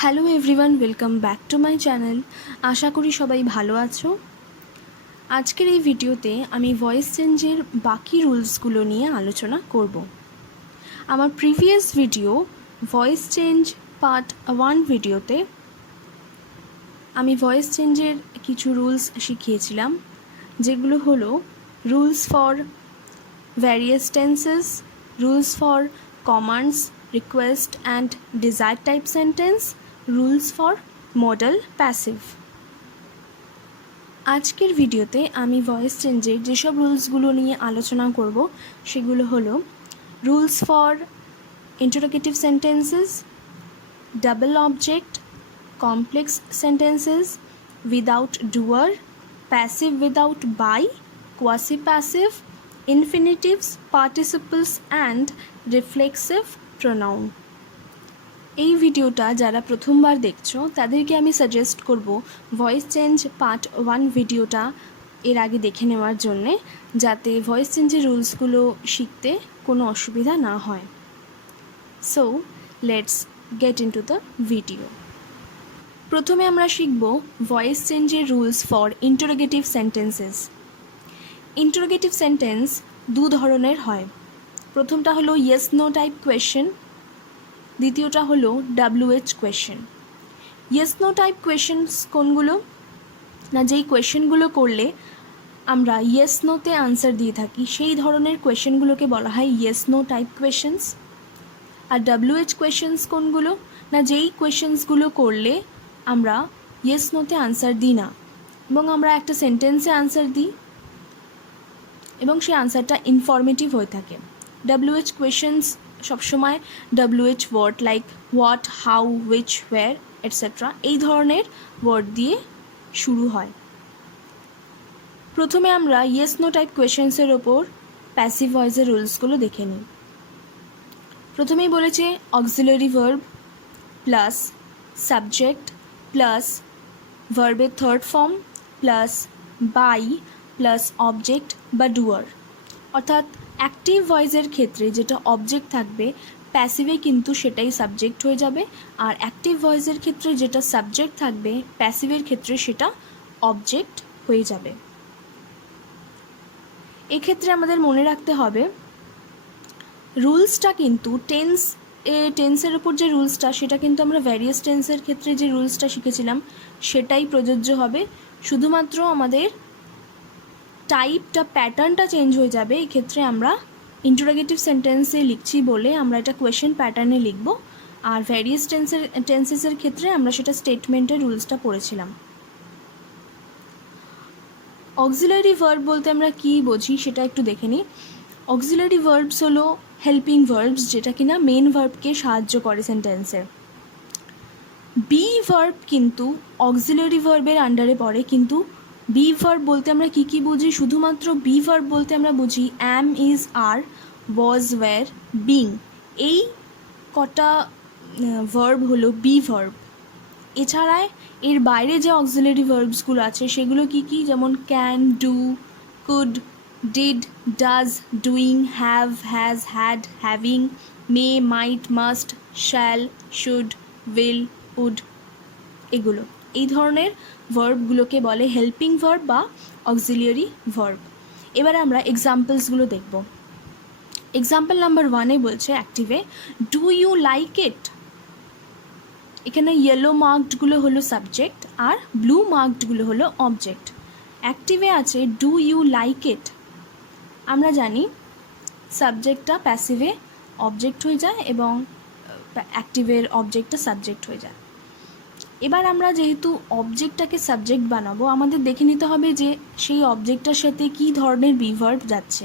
Hello everyone, welcome back to my channel. আশা করি সবাই ভালো আছো। আজকের এই ভিডিওতে আমি ভয়েস চেঞ্জের বাকি রুলসগুলো নিয়ে আলোচনা করব। আমার previous video voice change part 1 ভিডিওতে আমি ভয়েস চেঞ্জের কিছু রুলস শিখিয়েছিলাম, যেগুলো হলো rules for various tenses, rules for commands, request and desire type sentence, rules for model passive. আজকের ভিডিওতে আমি ভয়েস চেঞ্জের যেসব রুলসগুলো নিয়ে আলোচনা করব সেগুলো হলো rules for interrogative sentences, double object, complex sentences, without doer, passive without by, quasi passive, infinitives, participles and reflexive pronoun. এই ভিডিওটা যারা প্রথমবার দেখছো তাদেরকে আমি সাজেস্ট করব ভয়েস চেঞ্জ পার্ট 1 ভিডিওটা এর আগে দেখে নেওয়ার জন্যে, যাতে ভয়েস চেঞ্জের রুলসগুলো শিখতে কোনো অসুবিধা না হয়। So let's get into the video. প্রথমে আমরা শিখব ভয়েস চেঞ্জের rules for interrogative sentences. Interrogative sentence দু ধরনের হয়। প্রথমটা হলো ইয়েস নো টাইপ কোয়েশ্চেন, দ্বিতীয়টা হলো WH question. Yes no type questions কোনগুলো? না, যেই কোয়েশ্চেনগুলো করলে আমরা ইয়েস নোতে আনসার দিয়ে থাকি সেই ধরনের কোয়েশ্চেনগুলোকে বলা হয় ইয়েস নো টাইপ কোয়েশ্চেন্স। আর WH কোয়েশ্চেন্স কোনগুলো? না, যেই কোয়েশ্চেন্সগুলো করলে আমরা ইয়েস নোতে আনসার দিই না এবং আমরা একটা সেন্টেন্সে আনসার দিই এবং সেই আনসারটা ইনফরমেটিভ হয়ে থাকে। WH কোয়েশ্চেন্স সবসময় WH word like what, how, which, where etcetera এই ধরনের ওয়ার্ড দিয়ে শুরু হয়। প্রথমে আমরা ইয়েস নো টাইপ কোয়েশ্চেন্সের ওপর প্যাসিভ ভয়েসের রুলসগুলো দেখে নিই। প্রথমেই বলেছে auxiliary verb plus subject plus ভার্বের third form plus by plus object বা ডুয়ার। অর্থাৎ অ্যাক্টিভ ভয়েসের ক্ষেত্রে যেটা অবজেক্ট থাকবে, প্যাসিভে কিন্তু সেটাই সাবজেক্ট হয়ে যাবে, আর অ্যাক্টিভ ভয়েসের ক্ষেত্রে যেটা সাবজেক্ট থাকবে প্যাসিভের ক্ষেত্রে সেটা অবজেক্ট হয়ে যাবে। এক্ষেত্রে আমাদের মনে রাখতে হবে রুলসটা কিন্তু টেন্সের ওপর যে রুলসটা সেটা কিন্তু আমরা ভ্যারিয়াস টেন্সের ক্ষেত্রে যে রুলসটা শিখেছিলাম সেটাই প্রযোজ্য হবে। শুধুমাত্র আমাদের টাইপটা, প্যাটার্নটা চেঞ্জ হয়ে যাবে। এক্ষেত্রে আমরা ইন্টারোগেটিভ সেন্টেন্সে লিখছি বলে আমরা এটা কোয়েশ্চেন প্যাটার্নে লিখব, আর ভ্যারিয়াস টেন্সেসের ক্ষেত্রে আমরা সেটা স্টেটমেন্টের রুলসটা পড়েছিলাম। অক্সিলারি ভার্ব বলতে আমরা কী বুঝি সেটা একটু দেখে নিই। অক্সিলারি ভার্বস হলো হেল্পিং ভার্বস, যেটা কিনা মেন ভার্বকে সাহায্য করে সেন্টেন্সে। বি ভার্ব কিন্তু অক্সিলারি ভার্বের আন্ডারে পড়ে, কিন্তু বি ভার্ব বলতে আমরা কী কী বুঝি? শুধুমাত্র বি ভার্ব বলতে আমরা বুঝি am, is, are, was, were, being. এই কটা ভার্ব হলো বি ভার্ব। এছাড়া এর বাইরে যে অক্সিলারি ভার্বসগুলো আছে সেগুলো কী কী? যেমন can, do, could, did, does, doing, have, has, had, having, may, might, must, shall, should, will, would. এগুলো, এই ধরনের ভার্বগুলোকে বলে হেল্পিং ভার্ব বা অক্সিলিয়ারি ভার্ব। এবার আমরা এক্সাম্পলসগুলো দেখব। এক্সাম্পল নাম্বার 1-এ বলছে অ্যাক্টিভে ডু ইউ লাইক ইট। এখানে ইয়েলো মার্কডগুলো হলো সাবজেক্ট আর ব্লু মার্কডগুলো হলো অবজেক্ট। অ্যাক্টিভে আছে ডু ইউ লাইক ইট। আমরা জানি সাবজেক্টটা প্যাসিভে অবজেক্ট হয়ে যায় এবং অ্যাক্টিভের অবজেক্টটা সাবজেক্ট হয়ে যায়। এবার আমরা যেহেতু অবজেক্টটাকে সাবজেক্ট বানাবো, আমাদের দেখে নিতে হবে যে সেই অবজেক্টটার সাথে কী ধরনের বিভার্ব যাচ্ছে।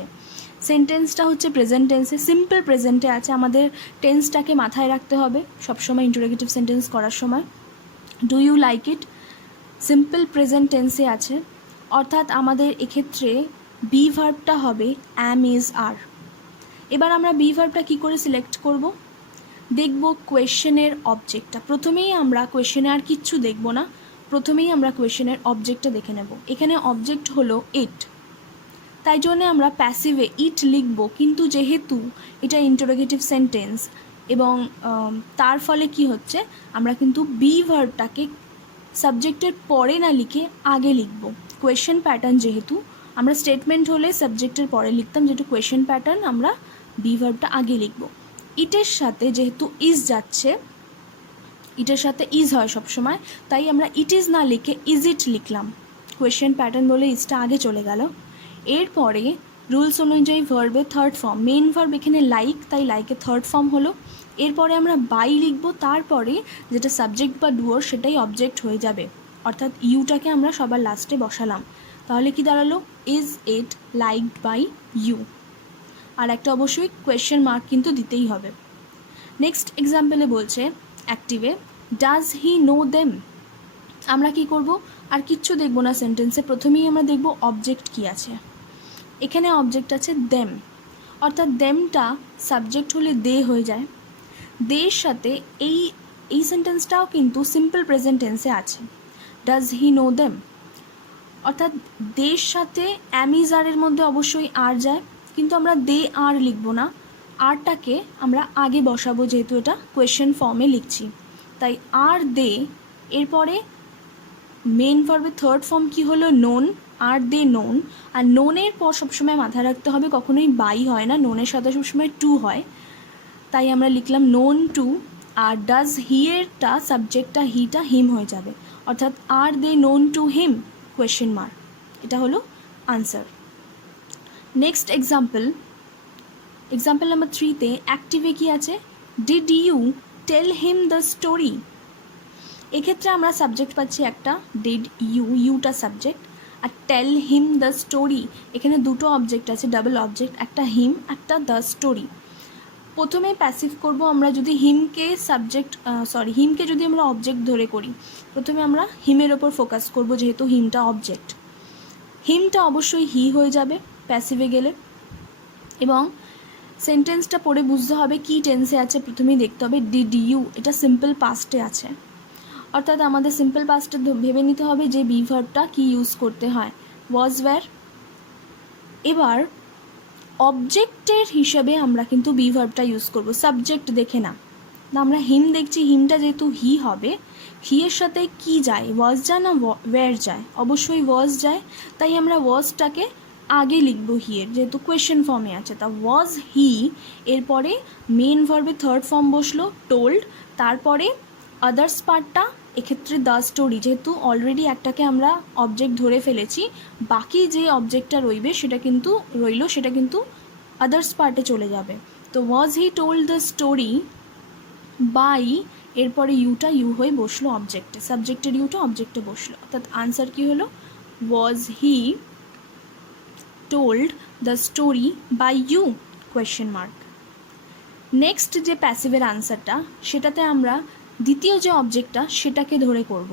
সেন্টেন্সটা হচ্ছে প্রেজেন্ট টেন্সে, সিম্পল প্রেজেন্টে আছে। আমাদের টেন্সটাকে মাথায় রাখতে হবে সবসময় ইন্টারোগেটিভ সেন্টেন্স করার সময়। Do you like it simple present টেন্সে আছে, অর্থাৎ আমাদের এক্ষেত্রে বি ভার্বটা হবে অ্যাম, ইজ, আর। এবার আমরা বি ভার্বটা কী করে সিলেক্ট করব? দেখব কোয়েশ্চেনের অবজেক্টটা। প্রথমেই আমরা কোয়েশ্চেনে আর কিচ্ছু দেখব না, প্রথমেই আমরা কোয়েশ্চেনের অবজেক্টটা দেখে নেব। এখানে অবজেক্ট হলো ইট, তাই জন্য আমরা প্যাসিভে ইট লিখব, কিন্তু যেহেতু এটা ইন্টারোগেটিভ সেন্টেন্স এবং তার ফলে কি হচ্ছে, আমরা কিন্তু বি ভার্বটাকে সাবজেক্টের পরে না লিখে আগে লিখব। কোয়েশ্চেন প্যাটার্ন যেহেতু, আমরা স্টেটমেন্ট হলে সাবজেক্টের পরে লিখতাম, যেহেতু কোয়েশ্চেন প্যাটার্ন আমরা বি ভার্বটা আগে লিখব। ইটের সাথে যেহেতু ইজ যাচ্ছে, ইটের সাথে ইজ হয় সবসময়, তাই আমরা ইট ইজ না লিখে ইজ ইট লিখলাম। কোয়েশ্চেন প্যাটার্ন বলে ইজটা আগে চলে গেল। এরপরে রুলস অনুযায়ী ভার্বের থার্ড ফর্ম, মেন ভার্ব এখানে লাইক, তাই লাইকের থার্ড ফর্ম হলো। এরপরে আমরা বাই লিখব, তারপরে যেটা সাবজেক্ট বা ডুয়োর সেটাই অবজেক্ট হয়ে যাবে, অর্থাৎ ইউটাকে আমরা সবার লাস্টে বসালাম। তাহলে কি দাঁড়ালো, is it liked by you. আর একটা অবশ্যই কোয়েশ্চেন মার্ক কিন্তু দিতেই হবে। নেক্সট এক্সাম্পলে বলছে অ্যাক্টিভে, ডাজ হি নো দেম। আমরা কি করব, আর কিচ্ছু দেখব না সেন্টেন্সে, প্রথমেই আমরা দেখব অবজেক্ট কি আছে। এখানে অবজেক্ট আছে দেম, অর্থাৎ দেমটা সাবজেক্ট হলে দে হয়ে যায়। দের সাথে এই সেন্টেন্সটাও কিন্তু সিম্পল প্রেজেন্ট টেন্সে আছে, ডাজ হি নো দেম, অর্থাৎ দের সাথে অ্যামিজ আরের মধ্যে অবশ্যই আর যায়, কিন্তু আমরা দে আর লিখব না, আরটাকে আমরা আগে বসাবো, যেহেতু এটা কোয়েশ্চেন ফর্মে লিখছি, তাই আর দে। এরপরে মেন ভার্বের থার্ড ফর্ম কি হলো, নোন, আর দে নোন। আর নোনের পর সবসময় মাথায় রাখতে হবে কখনোই বাই হয় না, নোনের সাথে সবসময় টু হয়, তাই আমরা লিখলাম নোন টু। আর ডাজ হি এরটা সাবজেক্টটা হিটা হিম হয়ে যাবে, অর্থাৎ আর they known to him question mark. এটা হলো আনসার। নেক্সট এক্সাম্পল নাম্বার 3তে অ্যাক্টিভে কি আছে, did you tell him the story. এক্ষেত্রে আমরা সাবজেক্ট পাচ্ছি একটা, ডিড ইউটা সাবজেক্ট, আর টেল হিম দ্য স্টোরি এখানে দুটো অবজেক্ট আছে, ডাবল অবজেক্ট, একটা হিম একটা দ্য স্টোরি। প্রথমে প্যাসিভ করব আমরা, যদি হিমকে যদি আমরা অবজেক্ট ধরে করি, প্রথমে আমরা হিমের ওপর ফোকাস করব, যেহেতু হিমটা অবজেক্ট। হিমটা অবশ্যই হি হয়ে যাবে প্যাসিভে গেলে, এবং সেন্টেন্সটা পড়ে বুঝতে হবে কি টেন্সে আছে, প্রথমেই দেখতে হবে ডিড ইউ, এটা সিম্পল পাস্টে আছে, অর্থাৎ আমাদের সিম্পল পাস্টে ভেবে নিতে হবে যে বি ভার্বটা কি ইউজ করতে হয়, ওয়াজ ওয়্যার। এবার অবজেক্টের হিসেবে আমরা কিন্তু বি ভার্বটা ইউজ করব, সাবজেক্ট দেখে না। আমরা হিম দেখছি, হিমটা যেহেতু হি হবে, হি এর সাথে কি যায়, ওয়াজ যায় না ওয়্যার যায়, অবশ্যই ওয়াজ যায়, তাই আমরা ওয়াজটাকে আগে লিখবো হিয়ের, যেহেতু কোয়েশ্চেন ফর্মে আছে, তা ওয়াজ হি। এরপরে মেন ভার্বের থার্ড ফর্ম বসলো টোল্ড, তারপরে আদার্স পার্টটা এক্ষেত্রে দ্য স্টোরি, যেহেতু অলরেডি একটাকে আমরা অবজেক্ট ধরে ফেলেছি, বাকি যে অবজেক্টটা সেটা কিন্তু আদার্স পার্টে চলে যাবে। তো was he told the story by, এরপরে ইউটা ইউ হয়ে বসলো অবজেক্টে, সাবজেক্টের ইউটা অবজেক্টে বসলো, অর্থাৎ আনসার কি হলো, was he told the story by you question mark. Next যে প্যাসিভের আনসারটা, সেটাতে আমরা দ্বিতীয় যে অবজেক্টটা সেটাকে ধরে করব।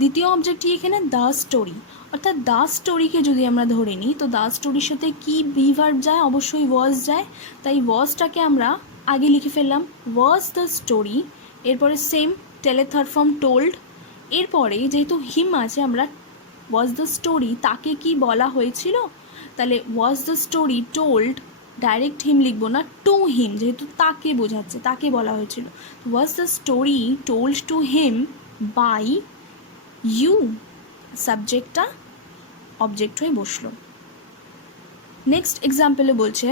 দ্বিতীয় অবজেক্টটি এখানে দ্য স্টোরি, অর্থাৎ দ্য স্টোরিকে যদি আমরা ধরে নিই, তো দ্য স্টোরির সাথে কি বি ভার্ব যায়, অবশ্যই ওয়াজ যায়, তাই ওয়াজটাকে আমরা আগে লিখে ফেললাম, ওয়াজ দ্য স্টোরি। এরপরে সেম টেলের থার্ড ফর্ম টোল্ড, এরপরে যেহেতু হিম আছে, আমরা ওয়াজ দ্য স্টোরি তাকে কি বলা হয়েছিল, তাহলে was the story told, direct him লিখবো না, টু হিম, যেহেতু তাকে বোঝাচ্ছে, তাকে বলা হয়েছিল, was the story told to him by you, সাবজেক্টটা অবজেক্ট হয়ে বসলো। নেক্সট এক্সাম্পলে বলছে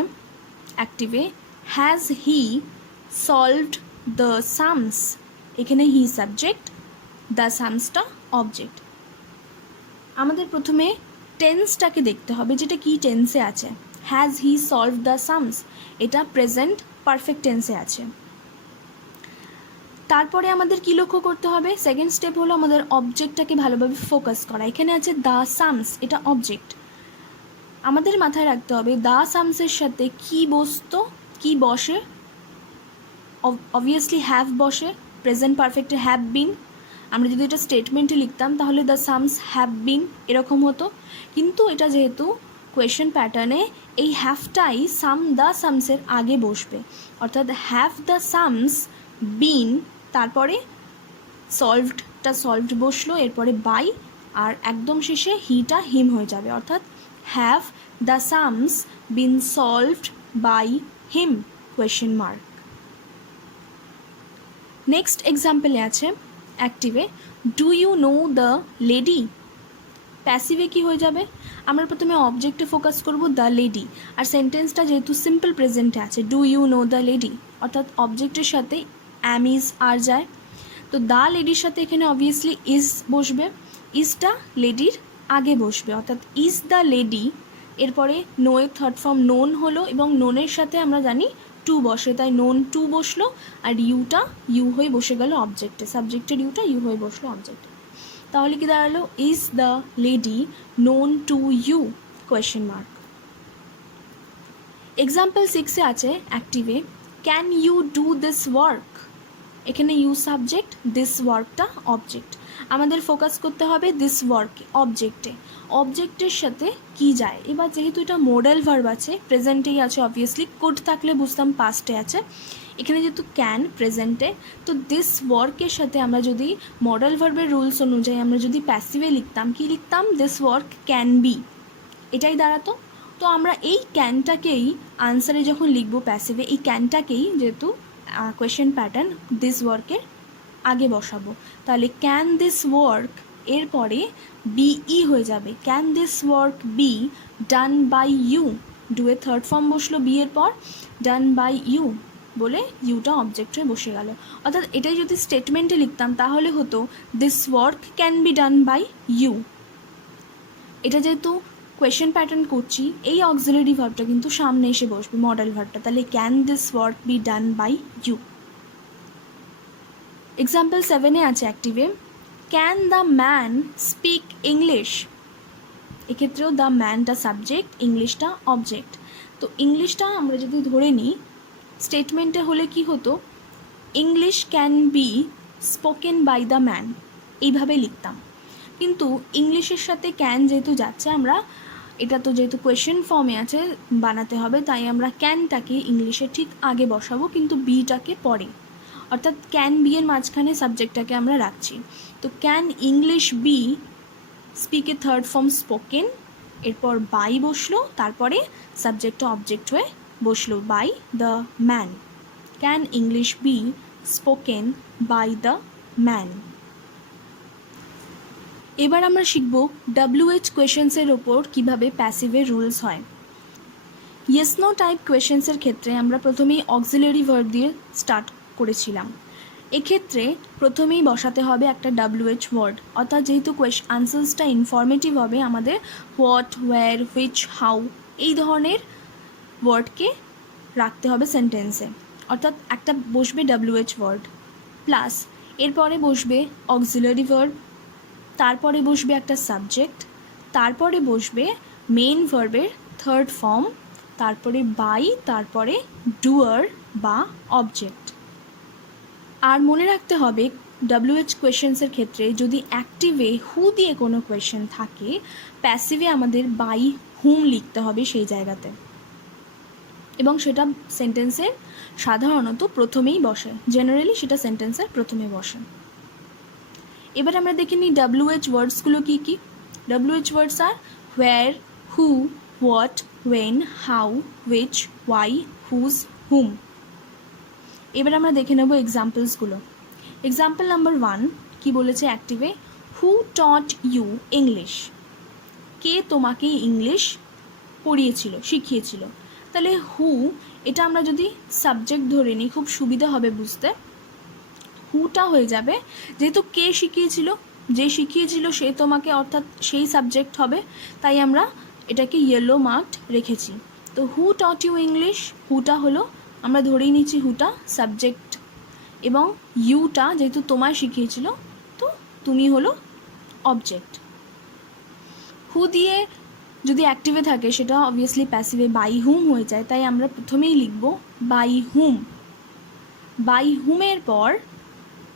অ্যাক্টিভে, has he solved the sums. এখানে হি সাবজেক্ট, দ্য সামসটা অবজেক্ট। আমাদের প্রথমে টেন্সটাকে দেখতে হবে, যেটা কি টেন্সে আছে। Has he solved the sums, এটা প্রেজেন্ট পারফেক্ট টেন্সে আছে। তারপরে আমাদের কি লক্ষ্য করতে হবে, সেকেন্ড স্টেপ হলো আমাদের অবজেক্টটাকে ভালোভাবে ফোকাস করা। এখানে আছে দ্য সামস, এটা অবজেক্ট, আমাদের মাথায় রাখতে হবে দ্য সামসের সাথে কি বসে, অবভিয়াসলি হ্যাভ বসে, প্রেজেন্ট পারফেক্টে হ্যাভ বিন। আমরা যদি এটা স্টেটমেন্টে লিখতাম তাহলে দ্য সামস হ্যাভ বিন এরকম হতো, কিন্তু এটা যেহেতু কোয়েশ্চেন প্যাটার্নে, এই হ্যাভটাই দ্য সামসের আগে বসবে, অর্থাৎ হ্যাভ দ্য সামস বিন, তারপরে সলভড বসলো, এরপরে বাই, আর একদম শেষে হিটা হিম হয়ে যাবে, অর্থাৎ have the sums been solved by him question mark. Next এক্সাম্পলে আছে অ্যাক্টিভে do you know the lady. প্যাসিভে কি হয়ে যাবে, আমরা প্রথমে অবজেক্টে ফোকাস করব দ্য লেডি, আর সেন্টেন্সটা যেহেতু সিম্পল প্রেজেন্টে আছে do you know the lady, অর্থাৎ অবজেক্টের সাথে অ্যাম ইজ আর যায়। তো দ্য লেডির সাথে এখানে অবভিয়াসলি ইজ বসবে, ইজটা লেডির আগে বসবে, অর্থাৎ ইজ দ্য লেডি। এরপরে নো এর থার্ড ফর্ম নোন হলো, এবং নোনের সাথে আমরা জানি টু বসে, তাই নোন টু বসলো, আর ইউটা ইউ হয়ে বসে গেল অবজেক্টে, সাবজেক্টের ইউটা ইউ হয়ে বসলো অবজেক্টে। তাহলে কি দাঁড়ালো, is the lady known to you question mark. Example 6-এ আছে অ্যাক্টিভে can you do this work. এখানে ইউ সাবজেক্ট, দিস ওয়ার্কটা অবজেক্ট, আমাদের ফোকাস করতে হবে দিস ওয়ার্ক অবজেক্টে, অবজেক্টের সাথে কি যায়। এবার যেহেতু এটা মডেল ভার্ব আছে, প্রেজেন্টেই আছে অবভিয়াসলি, কোড থাকলে বুঝতাম পাস্টে আছে, এখানে যেহেতু ক্যান প্রেজেন্টে, তো দিস ওয়ার্কের সাথে আমরা যদি মডেল ভার্বের রুলস অনুযায়ী আমরা যদি প্যাসিভে লিখতাম, কি লিখতাম, দিস ওয়ার্ক ক্যান বি, এটাই দাঁড়াতো। তো আমরা এই ক্যানটাকেই আনসারে যখন লিখব প্যাসিভে, এই ক্যানটাকেই যেহেতু কোয়েশ্চেন প্যাটার্ন দিস ওয়ার্কের আগে বসাবো, তাহলে ক্যান দিস ওয়ার্ক এরপরে বিই হয়ে যাবে, can this work be done by you, do এ থার্ড ফর্ম বসলো বি এর পর, ডান বাই ইউ বলে ইউটা অবজেক্ট হয়ে বসে গেল। অর্থাৎ এটাই যদি স্টেটমেন্টে লিখতাম তাহলে হতো this work can be done by you. এটা যেহেতু কোয়েশ্চেন প্যাটার্ন করছি, এই অক্সিলারি ভার্বটা কিন্তু সামনে এসে বসবে মডেল ভার্বটা, তাহলে can this work be done by you. Example 7-এ আছে অ্যাক্টিভে can the man speak English. এক্ষেত্রেও দ্য ম্যানটা সাবজেক্ট, ইংলিশটা অবজেক্ট। তো ইংলিশটা আমরা যদি ধরে নিই স্টেটমেন্টে হলে কি হতো, English can be spoken by the man, এইভাবে লিখতাম। কিন্তু ইংলিশের সাথে ক্যান যেহেতু যাচ্ছে, আমরা এটা তো যেহেতু কোয়েশ্চেন ফর্মে আছে বানাতে হবে, তাই আমরা ক্যানটাকে ইংলিশের ঠিক আগে বসাবো, কিন্তু বিটাকে পরে, অর্থাৎ ক্যান বি এর মাঝখানে সাবজেক্টটাকে আমরা রাখছি। তো ক্যান ইংলিশ বি স্পিকের থার্ড ফর্ম স্পোকেন, এরপর বাই বসলো, তারপরে সাবজেক্টটা অবজেক্ট হয়ে বসলো by the man, can English be spoken by the man. এবার আমরা শিখব WH কোয়েশ্চেন্সের ওপর কীভাবে প্যাসিভের রুলস হয়। ইয়েস নো টাইপ কোয়েশ্চেন্সের ক্ষেত্রে আমরা প্রথমেই অক্সিলারি ভার্ব দিয়ে স্টার্ট করেছিলাম। এক্ষেত্রে প্রথমেই বসাতে হবে একটা WH ওয়ার্ড, অর্থাৎ যেহেতু আনসার্সটা ইনফরমেটিভ হবে, আমাদের হোয়াট, ওয়্যার, হুইচ, হাউ এই ধরনের ওয়ার্ডকে রাখতে হবে সেন্টেন্সে, অর্থাৎ একটা বসবে WH ওয়ার্ড প্লাস এরপরে বসবে অক্সিলারি ভার্ব, তারপরে বসবে একটা সাবজেক্ট, তারপরে বসবে মেইন ভার্বের থার্ড ফর্ম, তারপরে বাই, তারপরে ডুয়ার বা অবজেক্ট। আর মনে রাখতে হবে WH কোয়েশ্চেন্সের ক্ষেত্রে যদি অ্যাক্টিভে হু দিয়ে কোনো কোয়েশ্চেন থাকে, প্যাসিভে আমাদের বাই হুম লিখতে হবে সেই জায়গাতে, এবং সেটা সেন্টেন্সের সাধারণত প্রথমেই বসে, জেনারেলি সেটা সেন্টেন্সের প্রথমে বসে। এবার আমরা দেখে নিই WH ওয়ার্ডসগুলো কী কী। WH words are where, who, what, when, how, which, why, whose, whom. এবার আমরা দেখে নেব এক্সাম্পলসগুলো। এক্সাম্পল নাম্বার 1 কি বলেছে অ্যাক্টিভে, হু টট ইউ ইংলিশ। কে তোমাকে ইংলিশ পড়িয়েছিল, শিখিয়েছিল। তাহলে হু এটা আমরা যদি সাবজেক্ট ধরে নিই খুব সুবিধা হবে বুঝতে, হুটা হয়ে যাবে, যেহেতু কে শিখিয়েছিল, যে শিখিয়েছিল সে তোমাকে, অর্থাৎ সেই সাবজেক্ট হবে, তাই আমরা এটাকে ইয়েলো মার্কড রেখেছি। তো হু টট ইউ ইংলিশ, হুটা হলো, আমরা ধরেই নিচ্ছি হুটা সাবজেক্ট, এবং ইউটা যেহেতু তোমায় শিখিয়েছিল তো তুমি হলো অবজেক্ট। হু দিয়ে যদি অ্যাক্টিভে থাকে সেটা অবভিয়াসলি প্যাসিভে বাই হুম হয়ে যায়, তাই আমরা প্রথমেই লিখব বাই হুম। বাই হুমের পর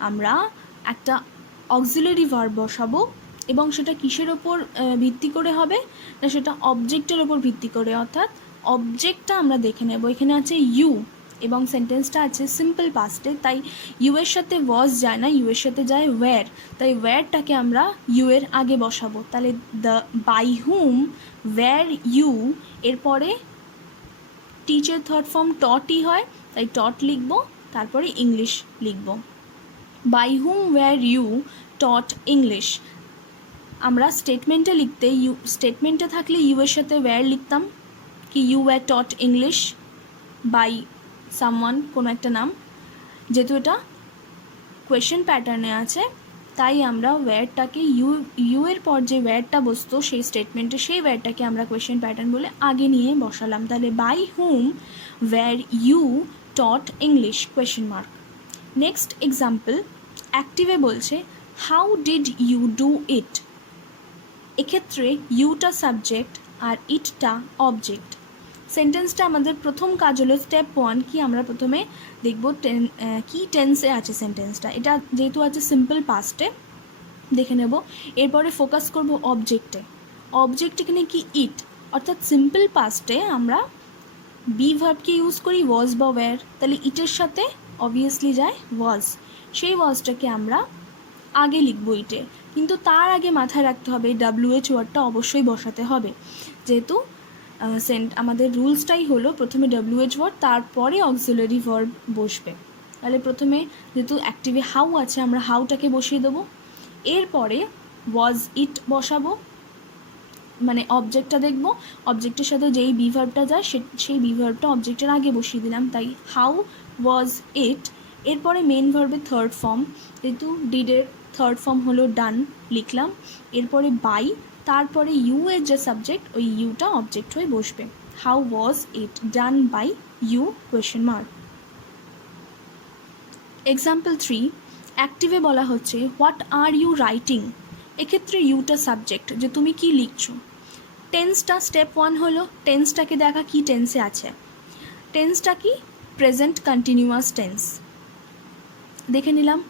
আমরা একটা অক্সিলারি ভার্ব বসাবো, এবং সেটা কিসের ওপর ভিত্তি করে হবে না, সেটা অবজেক্টের ওপর ভিত্তি করে, অর্থাৎ অবজেক্টটা আমরা দেখে নেব। এখানে আছে ইউ এবং সেন্টেন্সটা আছে সিম্পল পাস্টে, তাই ইউ এর সাথে ওয়াজ যায় না, ইউ এর সাথে যায় ওয়্যার, তাই ওয়্যারটাকে আমরা ইউ এর আগে বসাবো। তাহলে the by whom were you, এরপরে টিচার থার্ড ফর্ম টটই হয়, তাই টট লিখবো, তারপরে ইংলিশ লিখবো। By whom were you taught English. আমরা স্টেটমেন্টে লিখতে স্টেটমেন্টে থাকলে ইউ এর সাথে ওয়্যার লিখতাম, কি you were taught English by someone, কোনো একটা নাম। যেহেতু এটা কোয়েশ্চেন প্যাটার্নে আছে তাই আমরা ওয়্যারটাকে ইউ এর পর যে ওয়্যারটা বসতো সেই স্টেটমেন্টে সেই ওয়্যারটাকে আমরা কোয়েশ্চেন প্যাটার্ন বলে আগে নিয়ে বসালাম। তাহলে by whom were you taught English question mark. Next example, অ্যাক্টিভে বলছে how did you do it. এক্ষেত্রে ইউটা সাবজেক্ট আর ইটটা অবজেক্ট। সেন্টেন্সটা আমাদের প্রথম কাজ হলো স্টেপ 1 কি আমরা প্রথমে দেখব কি টেন্সে আছে সেন্টেন্সটা। এটা যেহেতু আছে সিম্পল পাস্টে দেখে নেব। এরপরে ফোকাস করব অবজেক্টে। অবজেক্ট এখানে কি ইট, অর্থাৎ সিম্পল পাস্টে আমরা বি ভার্বকে ইউজ করি ওয়াজ বা ওয়্যার, তাহলে ইটের সাথে অবভিয়াসলি যায় ওয়াজ। সেই ওয়াজটাকে আমরা আগে লিখব ইটে, কিন্তু তার আগে মাথায় রাখতে হবে ডাব্লিউএইচ ওয়ার্ডটা অবশ্যই বসাতে হবে। যেহেতু আমাদের রুলসটাই হলো প্রথমে ডাব্লিউএইচ ওয়ার্ড তারপরে অক্সিলারি ভার্ব বসবে। তাহলে প্রথমে যেহেতু অ্যাক্টিভে হাউ আছে আমরা হাউটাকে বসিয়ে দেবো, এরপরে ওয়াজ ইট বসাবো, মানে অবজেক্টটা দেখব, অবজেক্টের সাথে যেই বি ভার্বটা যায় সেই বি ভার্বটা অবজেক্টের আগে বসিয়ে দিলাম, তাই হাউ ওয়াজ ইট। এরপরে মেন ভার্বের থার্ড ফর্ম, যেহেতু ডিডের থার্ড ফর্ম হলো ডান লিখলাম, এরপরে বাই, তারপরে ইউ এর যে সাবজেক্ট ওই ইউটা অবজেক্ট হয়ে বসবে। How was it done by you question mark. Example 3, অ্যাক্টিভে বলা হচ্ছে হোয়াট আর ইউ রাইটিং। এক্ষেত্রে ইউটা সাবজেক্ট, যে তুমি কি লিখছো। টেন্সটা স্টেপ 1 হলো টেন্সটাকে দেখা কি টেন্সে আছে। টেন্সটা কি প্রেজেন্ট কন্টিনিউয়াস টেন্স দেখে নিলাম।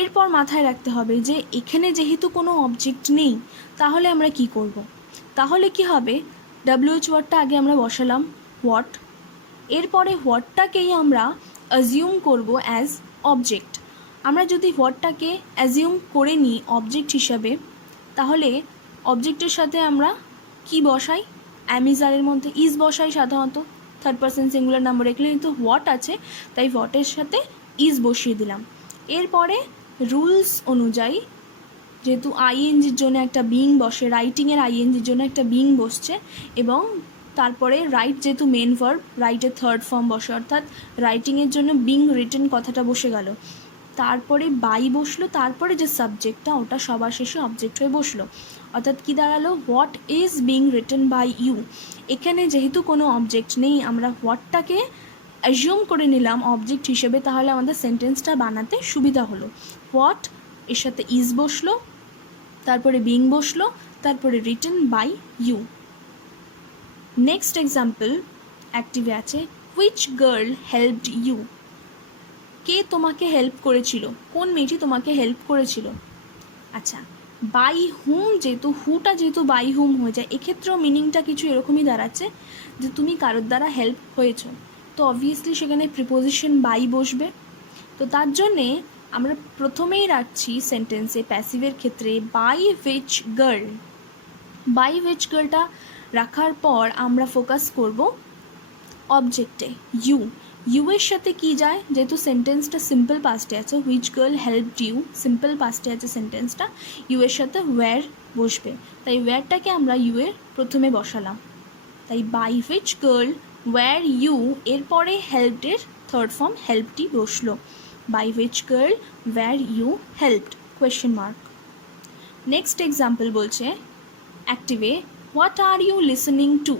এরপর মাথায় রাখতে হবে যে এখানে যেহেতু কোনো অবজেক্ট নেই তাহলে আমরা কি করব। তাহলে কি হবে, ডাব্লিউএইচ ওয়ার্ডটা আগে আমরা বসালাম হোয়াট, এরপরে হোয়াটটাকেই আমরা অ্যাজিউম করব অ্যাজ অবজেক্ট। আমরা যদি হোয়াটটাকে অ্যাজিউম করে নিই অবজেক্ট হিসাবে, তাহলে অবজেক্টের সাথে আমরা কি বসাই, অ্যামিজারের মধ্যে ইজ বসাই সাধারণত, থার্ড পারসন সিঙ্গুলার নাম্বার এখানে কিন্তু হোয়াট আছে তাই হোয়াটের সাথে ইজ বসিয়ে দিলাম। এরপরে রুলস অনুযায়ী যেহেতু আইএনজির জন্য একটা বিং বসে, রাইটিংয়ের আইএনজির জন্য একটা বিং বসছে, এবং তারপরে রাইট যেহেতু মেন ভার্ব রাইটের থার্ড ফর্ম বসে, অর্থাৎ রাইটিংয়ের জন্য বিং রিটেন কথাটা বসে গেল, তারপরে বাই বসলো, তারপরে যে সাবজেক্টটা ওটা সবার শেষে অবজেক্ট হয়ে বসলো। অর্থাৎ কী দাঁড়ালো, what is being written by you. এখানে যেহেতু কোনো অবজেক্ট নেই আমরা হোয়াটটাকে অ্যাজিউম করে নিলাম অবজেক্ট হিসেবে, তাহলে আমাদের সেন্টেন্সটা বানাতে সুবিধা হলো। হোয়াট এর সাথে ইজ বসলো, তারপরে বিং বসলো, তারপরে written by you. Next example অ্যাক্টিভে আছে হুইচ গার্ল হেল্পড ইউ। কে তোমাকে হেল্প করেছিল, কোন মেয়েটি তোমাকে হেল্প করেছিল। আচ্ছা, বাই হুম যেহেতু হুটা যেহেতু বাই হুম হয়ে যায়, এক্ষেত্রেও মিনিংটা কিছু এরকমই দাঁড়াচ্ছে যে তুমি কারোর দ্বারা হেল্প হয়েছো, তো অবভিয়াসলি সেখানে প্রিপোজিশন বাই বসবে। তো তার জন্যে আমরা প্রথমেই রাখছি সেন্টেন্সে প্যাসিভের ক্ষেত্রে by which girl. By which গার্লটা রাখার পর আমরা ফোকাস করব অবজেক্টে ইউ। ইউ এর সাথে কি যায়, যেহেতু সেন্টেন্সটা সিম্পল পাস্টে আছে, which girl helped you simple পাস্টে আছে সেন্টেন্সটা, ইউ এর সাথে ওয়্যার বসবে, তাই ওয়্যারটাকে আমরা ইউ এর প্রথমে বসালাম, তাই by which girl were you, এরপরে হেল্পডের থার্ড ফর্ম হেল্পটি বসলো, by which girl were you helped question mark. Next example বলছে অ্যাক্টিভে what are you listening to.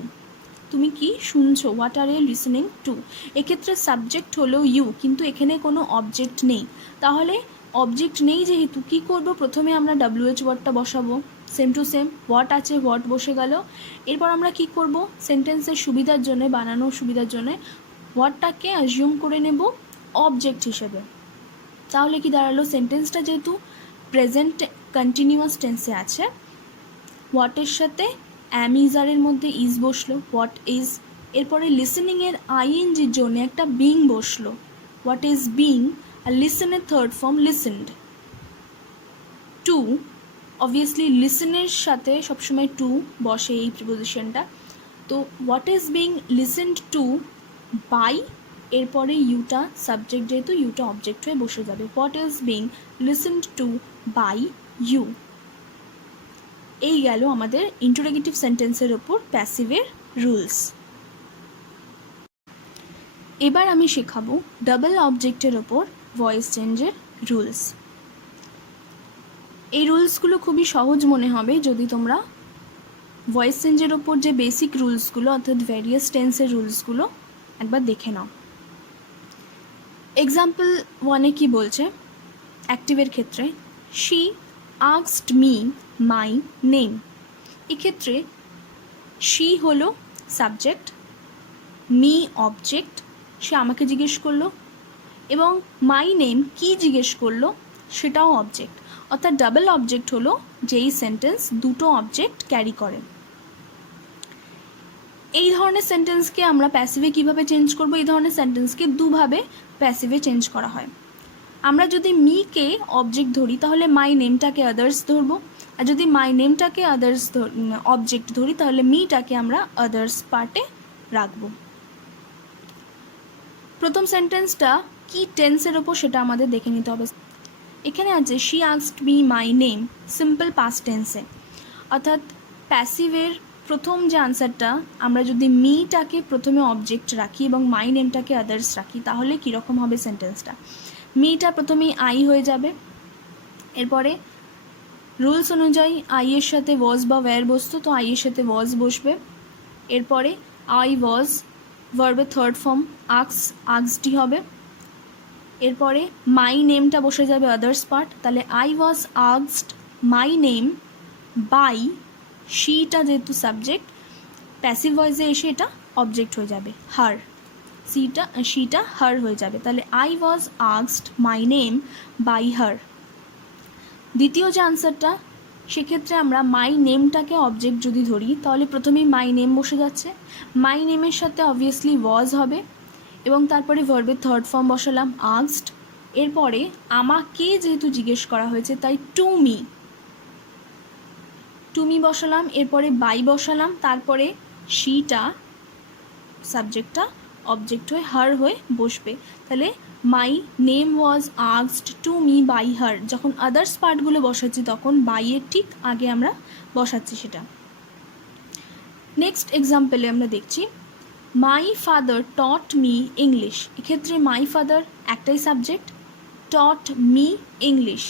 তুমি কি শুনছো, what are you listening to. এক্ষেত্রে সাবজেক্ট হলো ইউ, কিন্তু এখানে কোনো অবজেক্ট নেই, তাহলে অবজেক্ট নেই যেহেতু কী করবো, প্রথমে আমরা ডাব্লিউএইচ ওয়ার্ডটা বসাবো, সেম টু সেম হোয়াট আছে হোয়াট বসে গেল। এরপর আমরা কি করব, সেন্টেন্সের সুবিধার জন্য বানানোর সুবিধার জন্য হোয়াটটাকে অ্যাজিউম করে নেব অবজেক্ট হিসেবে। তাহলে কি দাঁড়ালো, সেন্টেন্সটা যেহেতু প্রেজেন্ট কন্টিনিউয়াস টেন্সে আছে, হোয়াটের সাথে অ্যামিজারের মধ্যে ইজ বসলো হোয়াট ইজ, এরপরে লিসেনিংয়ের আইএনজির জন্য একটা বিং বসলো হোয়াট ইজ বিং, আর লিসেনের third form listened. To obviously লিসেনের সাথে সবসময় টু বসে এই প্রিপোজিশনটা, তো what is being listened to by এরপরে ইউটা সাবজেক্ট, যেহেতু ইউটা অবজেক্ট হয়ে বসে যাবে। What is being listened to by you. এই গেল আমাদের ইন্টারোগেটিভ সেন্টেন্সের ওপর প্যাসিভের রুলস। এবার আমি শেখাবো ডাবল অবজেক্টের ওপর ভয়েস চেঞ্জের রুলস। এই রুলসগুলো খুবই সহজ মনে হবে যদি তোমরা ভয়েস চেঞ্জের ওপর যে বেসিক রুলসগুলো অর্থাৎ ভ্যারিয়াস টেন্সের রুলসগুলো একবার দেখে নাও। এক্সাম্পল 1-এ কি বলছে অ্যাক্টিভের ক্ষেত্রে, she asked me my name. এক্ষেত্রে শি হলো সাবজেক্ট, মি অবজেক্ট, সে আমাকে জিজ্ঞেস করলো, এবং মাই নেম কি জিজ্ঞেস করলো সেটাও অবজেক্ট। অর্থাৎ ডাবল অবজেক্ট হলো যেই সেন্টেন্স দুটো অবজেক্ট ক্যারি করে। এই ধরনের সেন্টেন্সকে আমরা প্যাসিভে কিভাবে চেঞ্জ করব? এই ধরনের সেন্টেন্সকে দুভাবে প্যাসিভে চেঞ্জ করা হয়। আমরা যদি মিকে অবজেক্ট ধরি তাহলে মাই নেমটাকে আদার্স ধরবো, আর যদি মাই নেমটাকে আদার্স অবজেক্ট ধরি তাহলে মিটাকে আমরা আদার্স পার্টে রাখবো। প্রথম সেন্টেন্সটা কি টেন্সের ওপর সেটা আমাদের দেখে নিতে হবে। এখানে আছে she asked me my name, simple past টেন্সে। অর্থাৎ প্যাসিভের প্রথম যে আনসারটা, আমরা যদি মিটাকে প্রথমে অবজেক্ট রাখি এবং মাই নেমটাকে আদার্স রাখি তাহলে কীরকম হবে সেন্টেন্সটা। মিটা প্রথমেই আই হয়ে যাবে, এরপরে রুলস অনুযায়ী আই এর সাথে ওয়াজ বা ওয়্যার বসতো, তো আই এর সাথে ওয়াজ বসবে। এরপরে আই ওয়াজ ভার্বের থার্ড ফর্ম আক্সডই হবে। এরপরে মাই নেমটা বসে যাবে আদার্স পার্ট, তাহলে I was asked my name by, শিটা যেহেতু সাবজেক্ট প্যাসিভ ভয়েসে এসে এটা অবজেক্ট হয়ে যাবে হার, শিটা হার হয়ে যাবে। তাহলে I was asked my name by her. দ্বিতীয় যে আনসারটা, সেক্ষেত্রে আমরা মাই নেমটাকে অবজেক্ট যদি ধরি তাহলে প্রথমেই মাই নেম বসে যাচ্ছে, মাই নেমের সাথে অবভিয়াসলি ওয়াজ হবে এবং তারপরে ভার্বের থার্ড ফর্ম বসালাম আস্কড। এরপরে আমাকে যেহেতু জিজ্ঞেস করা হয়েছে তাই টু মি বসালাম, এরপরে বাই বসালাম, তারপরে শিটা সাবজেক্টটা অবজেক্ট হয়ে হার হয়ে বসবে। তাহলে my name was asked to me by her. যখন আদার্স পার্টগুলো বসাচ্ছি তখন বাইয়ের ঠিক আগে আমরা বসাচ্ছি সেটা। নেক্সট এক্সাম্পলে আমরা দেখছি my father taught me English. এক্ষেত্রে মাই ফাদার একটাই সাবজেক্ট, টট মি ইংলিশ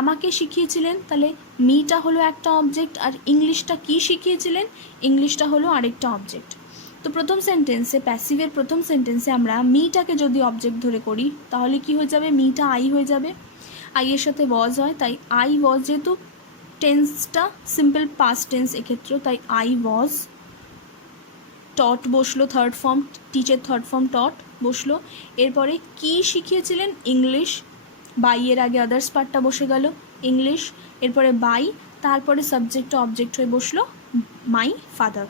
আমাকে শিখিয়েছিলেন, তাহলে মিটা হলো একটা অবজেক্ট আর ইংলিশটা কি শিখিয়েছিলেন, ইংলিশটা হলো আরেকটা অবজেক্ট। তো প্রথম সেন্টেন্সে প্যাসিভের প্রথম সেন্টেন্সে আমরা মিটাকে যদি অবজেক্ট ধরে করি তাহলে কি হয়ে যাবে, মিটা আই হয়ে যাবে, আই এর সাথে ওয়াজ হয়, তাই আই ওয়াজ, যেহেতু টেন্সটা সিম্পল পাস্ট টেন্স এক্ষেত্রেও, তাই আই ওয়াজ, টট বসলো থার্ড ফর্ম, টিচের থার্ড ফর্ম টট বসলো। এরপরে কি শিখিয়েছিলেন, ইংলিশ, বাই এর আগে আদার্স পার্টটা বসে গেল ইংলিশ, এরপরে বাই, তারপরে সাবজেক্টটা অবজেক্ট হয়ে বসলো মাই ফাদার।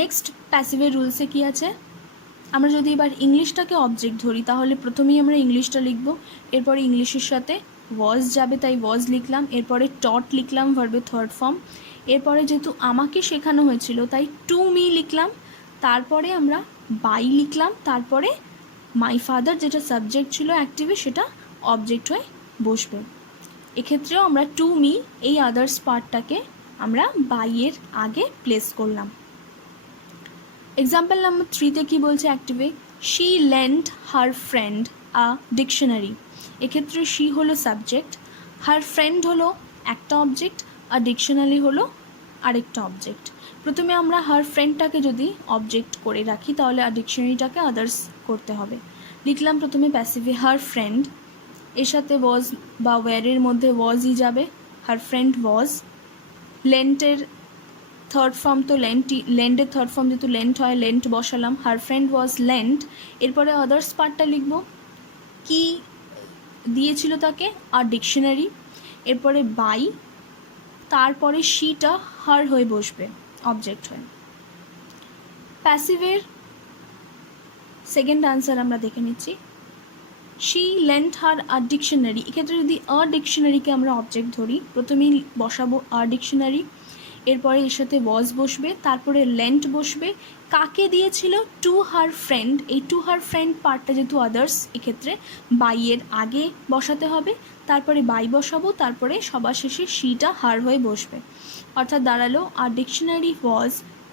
নেক্সট প্যাসিভের রুলসে কি আছে, আমরা যদি এবার ইংলিশটাকে অবজেক্ট ধরি তাহলে প্রথমেই আমরা ইংলিশটা লিখব, এরপরে ইংলিশের সাথে ওয়াজ যাবে তাই ওয়াজ লিখলাম, এরপরে টট লিখলাম ভার্বের থার্ড ফর্ম, এরপরে যেহেতু আমাকে শেখানো হয়েছিল তাই টু মি লিখলাম, তারপরে আমরা বাই লিখলাম, তারপরে মাই ফাদার যেটা সাবজেক্ট ছিল অ্যাক্টিভে সেটা অবজেক্ট হয়ে বসবে। এক্ষেত্রেও আমরা টু মি এই আদার্স পার্টটাকে আমরা বাইয়ের আগে প্লেস করলাম। এক্সাম্পল নাম্বার 3-তে কী বলছে অ্যাক্টিভে, she lent her friend a dictionary. এক্ষেত্রে শি হলো সাবজেক্ট, হার ফ্রেন্ড হলো একটা অবজেক্ট, আর ডিকশনারি হলো আরেকটা অবজেক্ট। প্রথমে আমরা হার ফ্রেন্ডটাকে যদি অবজেক্ট করে রাখি তাহলে আর ডিকশনারিটাকে আদার্স করতে হবে। লিখলাম প্রথমে প্যাসিভে হার ফ্রেন্ড, এর সাথে ওয়াজ বা ওয়্যারের মধ্যে ওয়াজই যাবে, হার ফ্রেন্ড ওয়াজ, লেন্টের থার্ড ফর্ম তো লেন্টের থার্ড ফর্ম যেহেতু লেন্ট হয় লেন্ট বসালাম, হার ফ্রেন্ড ওয়াজ লেন্ট। এরপরে আদার্স পার্টটা লিখব, কি দিয়েছিল তাকে, আর ডিকশনারি, এরপরে বাই, তারপরে শিটা হার হয়ে বসবে অবজেক্ট হয়ে। প্যাসিভের সেকেন্ড আনসার আমরা দেখে নিচ্ছি, she lent her a dictionary. এক্ষেত্রে যদি আ ডিকশনারিকে আমরা অবজেক্ট ধরি প্রথমেই বসাবো আ ডিকশনারি, এরপরে এর সাথে ওয়াজ বসবে, তারপরে লেন্ট বসবে। কাকে দিয়েছিল? Two her friend. এই টু হার ফ্রেন্ড পার্টটা যেহেতু আদার্স, এক্ষেত্রে বাইয়ের আগে বসাতে হবে, তারপরে বাই বসাবো, তারপরে সবার শেষে শিটা হার হয়ে বসবে। অর্থাৎ দাঁড়ালো আর dictionary was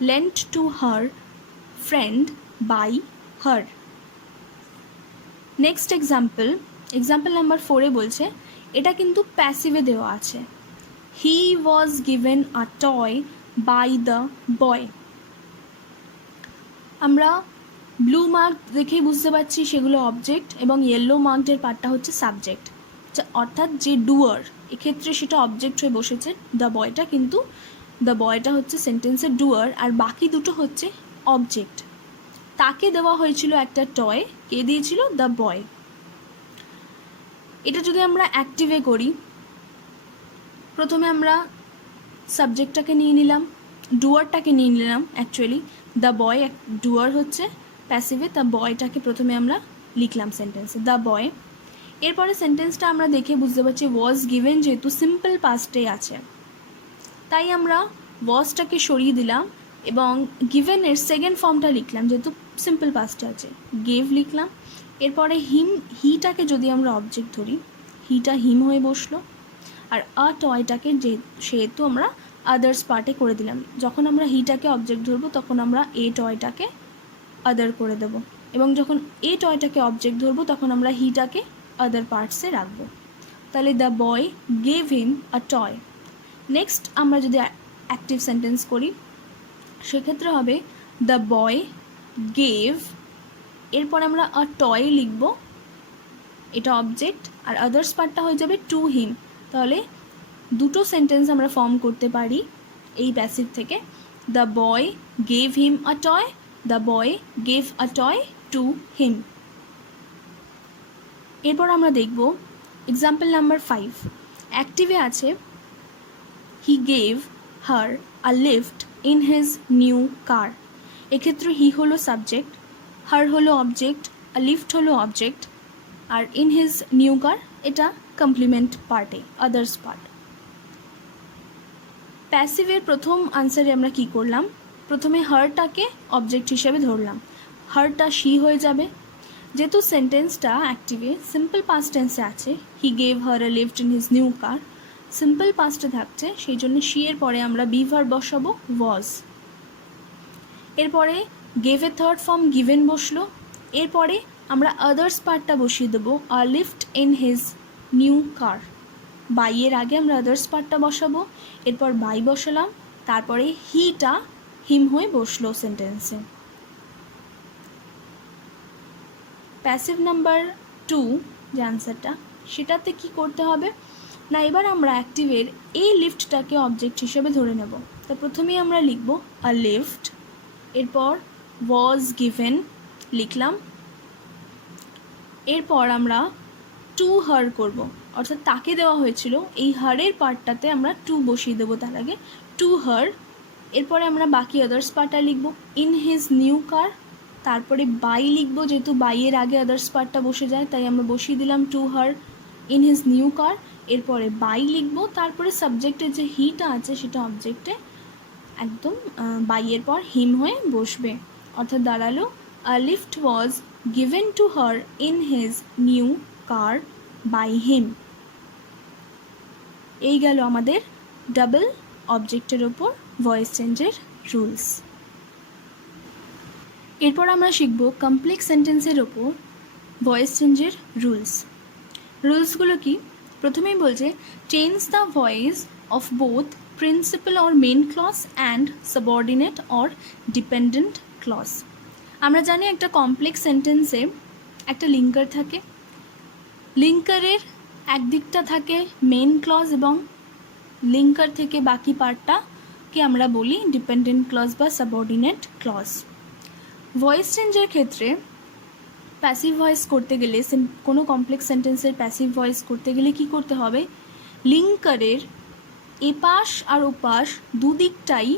lent to her friend by her. Next example number 4 বলছে, এটা কিন্তু প্যাসিভে দেওয়া আছে। He was given a toy by the boy. আমরা ব্লু মার্ক দেখেই বুঝতে পারছি সেগুলো অবজেক্ট, এবং ইয়েলো মার্কডের পার্টটা হচ্ছে সাবজেক্ট, অর্থাৎ যে ডুয়ার, এক্ষেত্রে সেটা অবজেক্ট হয়ে বসেছে দ্য বয়টা, কিন্তু দ্য বয়টা হচ্ছে সেন্টেন্সের ডুয়ার, আর বাকি দুটো হচ্ছে অবজেক্ট। তাকে দেওয়া হয়েছিল একটা টয়, কে দিয়েছিল? The boy. এটা যদি আমরা অ্যাক্টিভে করি, প্রথমে আমরা সাবজেক্টটাকে নিয়ে নিলাম, ডুয়ারটাকে নিয়ে নিলাম। অ্যাকচুয়ালি দ্য বয় ডুয়ার হচ্ছে প্যাসিভে, দ্য বয়টাকে প্রথমে আমরা লিখলাম সেন্টেন্সে, দ্য বয়। এরপরে সেন্টেন্সটা আমরা দেখে বুঝতে পারছি ওয়াজ গিভেন যেহেতু সিম্পল পাস্টে আছে, তাই আমরা ওয়াজটাকে সরিয়ে দিলাম এবং গিভেনের সেকেন্ড ফর্মটা লিখলাম, যেহেতু সিম্পল পাস্টে আছে গেভ লিখলাম। এরপরে হিটাকে যদি আমরা অবজেক্ট ধরি, হিটা হিম হয়ে বসলো, আর আ টয়টাকে সেহেতু আমরা আদার্স পার্টে করে দিলাম। যখন আমরা হিটাকে অবজেক্ট ধরবো তখন আমরা এ টয়টাকে আদার করে দেব, এবং যখন এ টয়টাকে অবজেক্ট ধরবো তখন আমরা হিটাকে আদার পার্টসে রাখবো। তাহলে the boy gave him a toy. Next আমরা যদি অ্যাক্টিভ সেন্টেন্স করি, সেক্ষেত্রে হবে দ্য বয় গেভ, এরপর আমরা আ টয় লিখব, এটা অবজেক্ট, আর আদার্স পার্টটা হয়ে যাবে টু হিম। তাহলে দুটো সেন্টেন্স আমরা ফর্ম করতে পারি এই প্যাসিভ থেকে, the boy gave him a toy, the boy gave a toy to him. এরপর আমরা দেখব এক্সাম্পল নাম্বার 5। অ্যাক্টিভে আছে he gave her a lift in his new car. এক্ষেত্রে হি হলো সাবজেক্ট, হার হলো অবজেক্ট, আ লিফট হলো অবজেক্ট, আর ইন হিজ নিউ কার এটা কমপ্লিমেন্ট পার্টে, আদার্স পার্ট। প্যাসিভের প্রথম আনসারে আমরা কি করলাম? প্রথমে হারটাকে অবজেক্ট হিসেবে ধরলাম, হারটা শি হয়ে যাবে। যেহেতু সেন্টেন্সটা অ্যাক্টিভে সিম্পল পাস্ট টেন্সে আছে, he gave her a lift in his new car, simple পাস্টে থাকছে, সেই জন্য শি এর পরে আমরা বি ভার্ব বসাবো ওয়াজ। এরপরে গেভের থার্ড ফর্ম গিভেন বসলো, এরপরে আমরা আদার্স পার্টটা বসিয়ে দেবো a lift in his new car. বাইয়ের আগে আমরা আদার্স পার্টটা বসাবো, এরপর বাই বসালাম, তারপরে হিটা হিম হয়ে বসলো সেন্টেন্সে। প্যাসিভ নাম্বার 2 যে আনসারটা, সেটাতে কি করতে হবে না, এবার আমরা অ্যাক্টিভের এই লিফটটাকে অবজেক্ট হিসেবে ধরে নেব। তো প্রথমেই আমরা লিখব আ লিফট, এরপর ওয়াজ গিভেন লিখলাম, এরপর আমরা টু হার করব, অর্থাৎ তাকে দেওয়া হয়েছিল, এই হারের পার্টটাতে আমরা টু বসিয়ে দেবো তার আগে, টু হার। এরপরে আমরা বাকি আদার্স পার্টটা লিখব ইন হিজ নিউ কার, তারপরে বাই লিখব, যেহেতু বাইয়ের আগে আদার্স পার্টটা বসে যায় তাই আমরা বসিয়ে দিলাম two her in his new কার। এরপরে বাই লিখব, তারপরে সাবজেক্টের যে হিটা আছে সেটা অবজেক্টে একদম বাইয়ের পর হিম হয়ে বসবে, অর্থাৎ দাঁড়ালো a lift was given to her in his new car by him. এই গেল আমাদের ডাবল অবজেক্টের ওপর ভয়েস চেঞ্জের রুলস। এরপর আমরা শিখব কমপ্লেক্স সেন্টেন্সের ওপর ভয়েস চেঞ্জের রুলসগুলো কি? প্রথমেই বলছে change the voice of both principal or main clause and subordinate or dependent clause. আমরা জানি একটা কমপ্লেক্স সেন্টেন্সে একটা লিঙ্কার থাকে, লিঙ্কারের একদিকটা থাকে মেন ক্লজ এবং লিঙ্কার থেকে বাকি পার্টটাকে আমরা বলি ডিপেন্ডেন্ট ক্লজ বা সাবঅর্ডিনেট ক্লজ। ভয়েস চেঞ্জের ক্ষেত্রে প্যাসিভ ভয়েস করতে গেলে, কোনো কমপ্লেক্স সেন্টেন্সের প্যাসিভ ভয়েস করতে গেলে কি করতে হবে, লিঙ্কারের এপাশ আর ওপাশ দুদিকটাই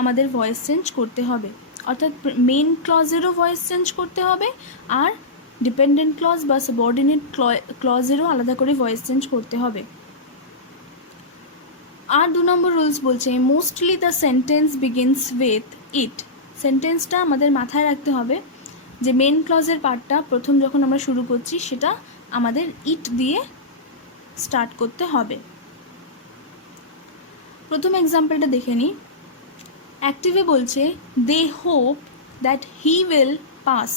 আমাদের ভয়েস চেঞ্জ করতে হবে, অর্থাৎ মেন ক্লজেরও ভয়েস চেঞ্জ করতে হবে আর ডিপেন্ডেন্ট ক্লজ বা সাবঅর্ডিনেট ক্লজেরও আলাদা করে ভয়েস চেঞ্জ করতে হবে। আর 2 নম্বর রুলস বলছে mostly the sentence begins with it. সেন্টেন্সটা আমাদের মাথায় রাখতে হবে যে মেন ক্লজের পার্টটা প্রথম যখন আমরা শুরু করছি সেটা আমাদের ইট দিয়ে স্টার্ট করতে হবে। প্রথম এক্সাম্পলটা দেখে নিই। অ্যাক্টিভে বলছে they hope that he will pass.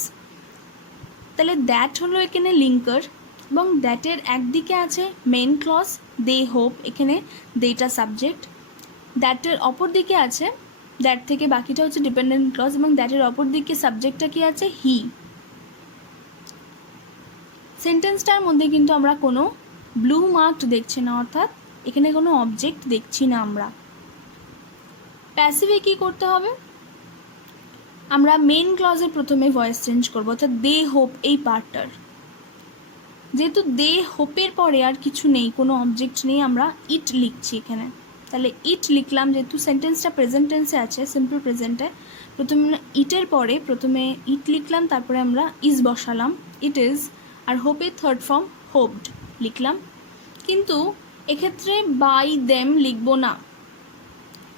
তাহলে দ্যাট হলো এখানে লিঙ্কার এবং দ্যাটের একদিকে আছে মেন ক্লজ দে হোপ, এখানে দেটা সাবজেক্ট। দ্যাটের অপর দিকে আছে, দ্যাট থেকে বাকিটা হচ্ছে ডিপেন্ডেন্ট ক্লজ এবং দ্যাটের অপর দিকে সাবজেক্টটা কি আছে হি। সেন্টেন্সটার মধ্যে কিন্তু আমরা কোনো ব্লু মার্কড দেখছি না, অর্থাৎ এখানে কোনো অবজেক্ট দেখছি না আমরা। প্যাসিভে কী করতে হবে, আমরা মেন ক্লজের প্রথমে ভয়েস চেঞ্জ করবো, অর্থাৎ দে হোপ এই পার্টটার। যেহেতু দে হোপের পরে আর কিছু নেই, কোনো অবজেক্ট নেই, আমরা ইট লিখছি এখানে, তাহলে ইট লিখলাম। যেহেতু সেন্টেন্সটা প্রেজেন্ট টেন্সে আছে, সিম্পল প্রেজেন্টে, প্রথমে ইটের পরে প্রথমে ইট লিখলাম, তারপরে আমরা ইজ বসালাম, ইট ইজ। আর হোপের থার্ড ফর্ম হোপড লিখলাম। কিন্তু এক্ষেত্রে বাই দেম লিখবো না।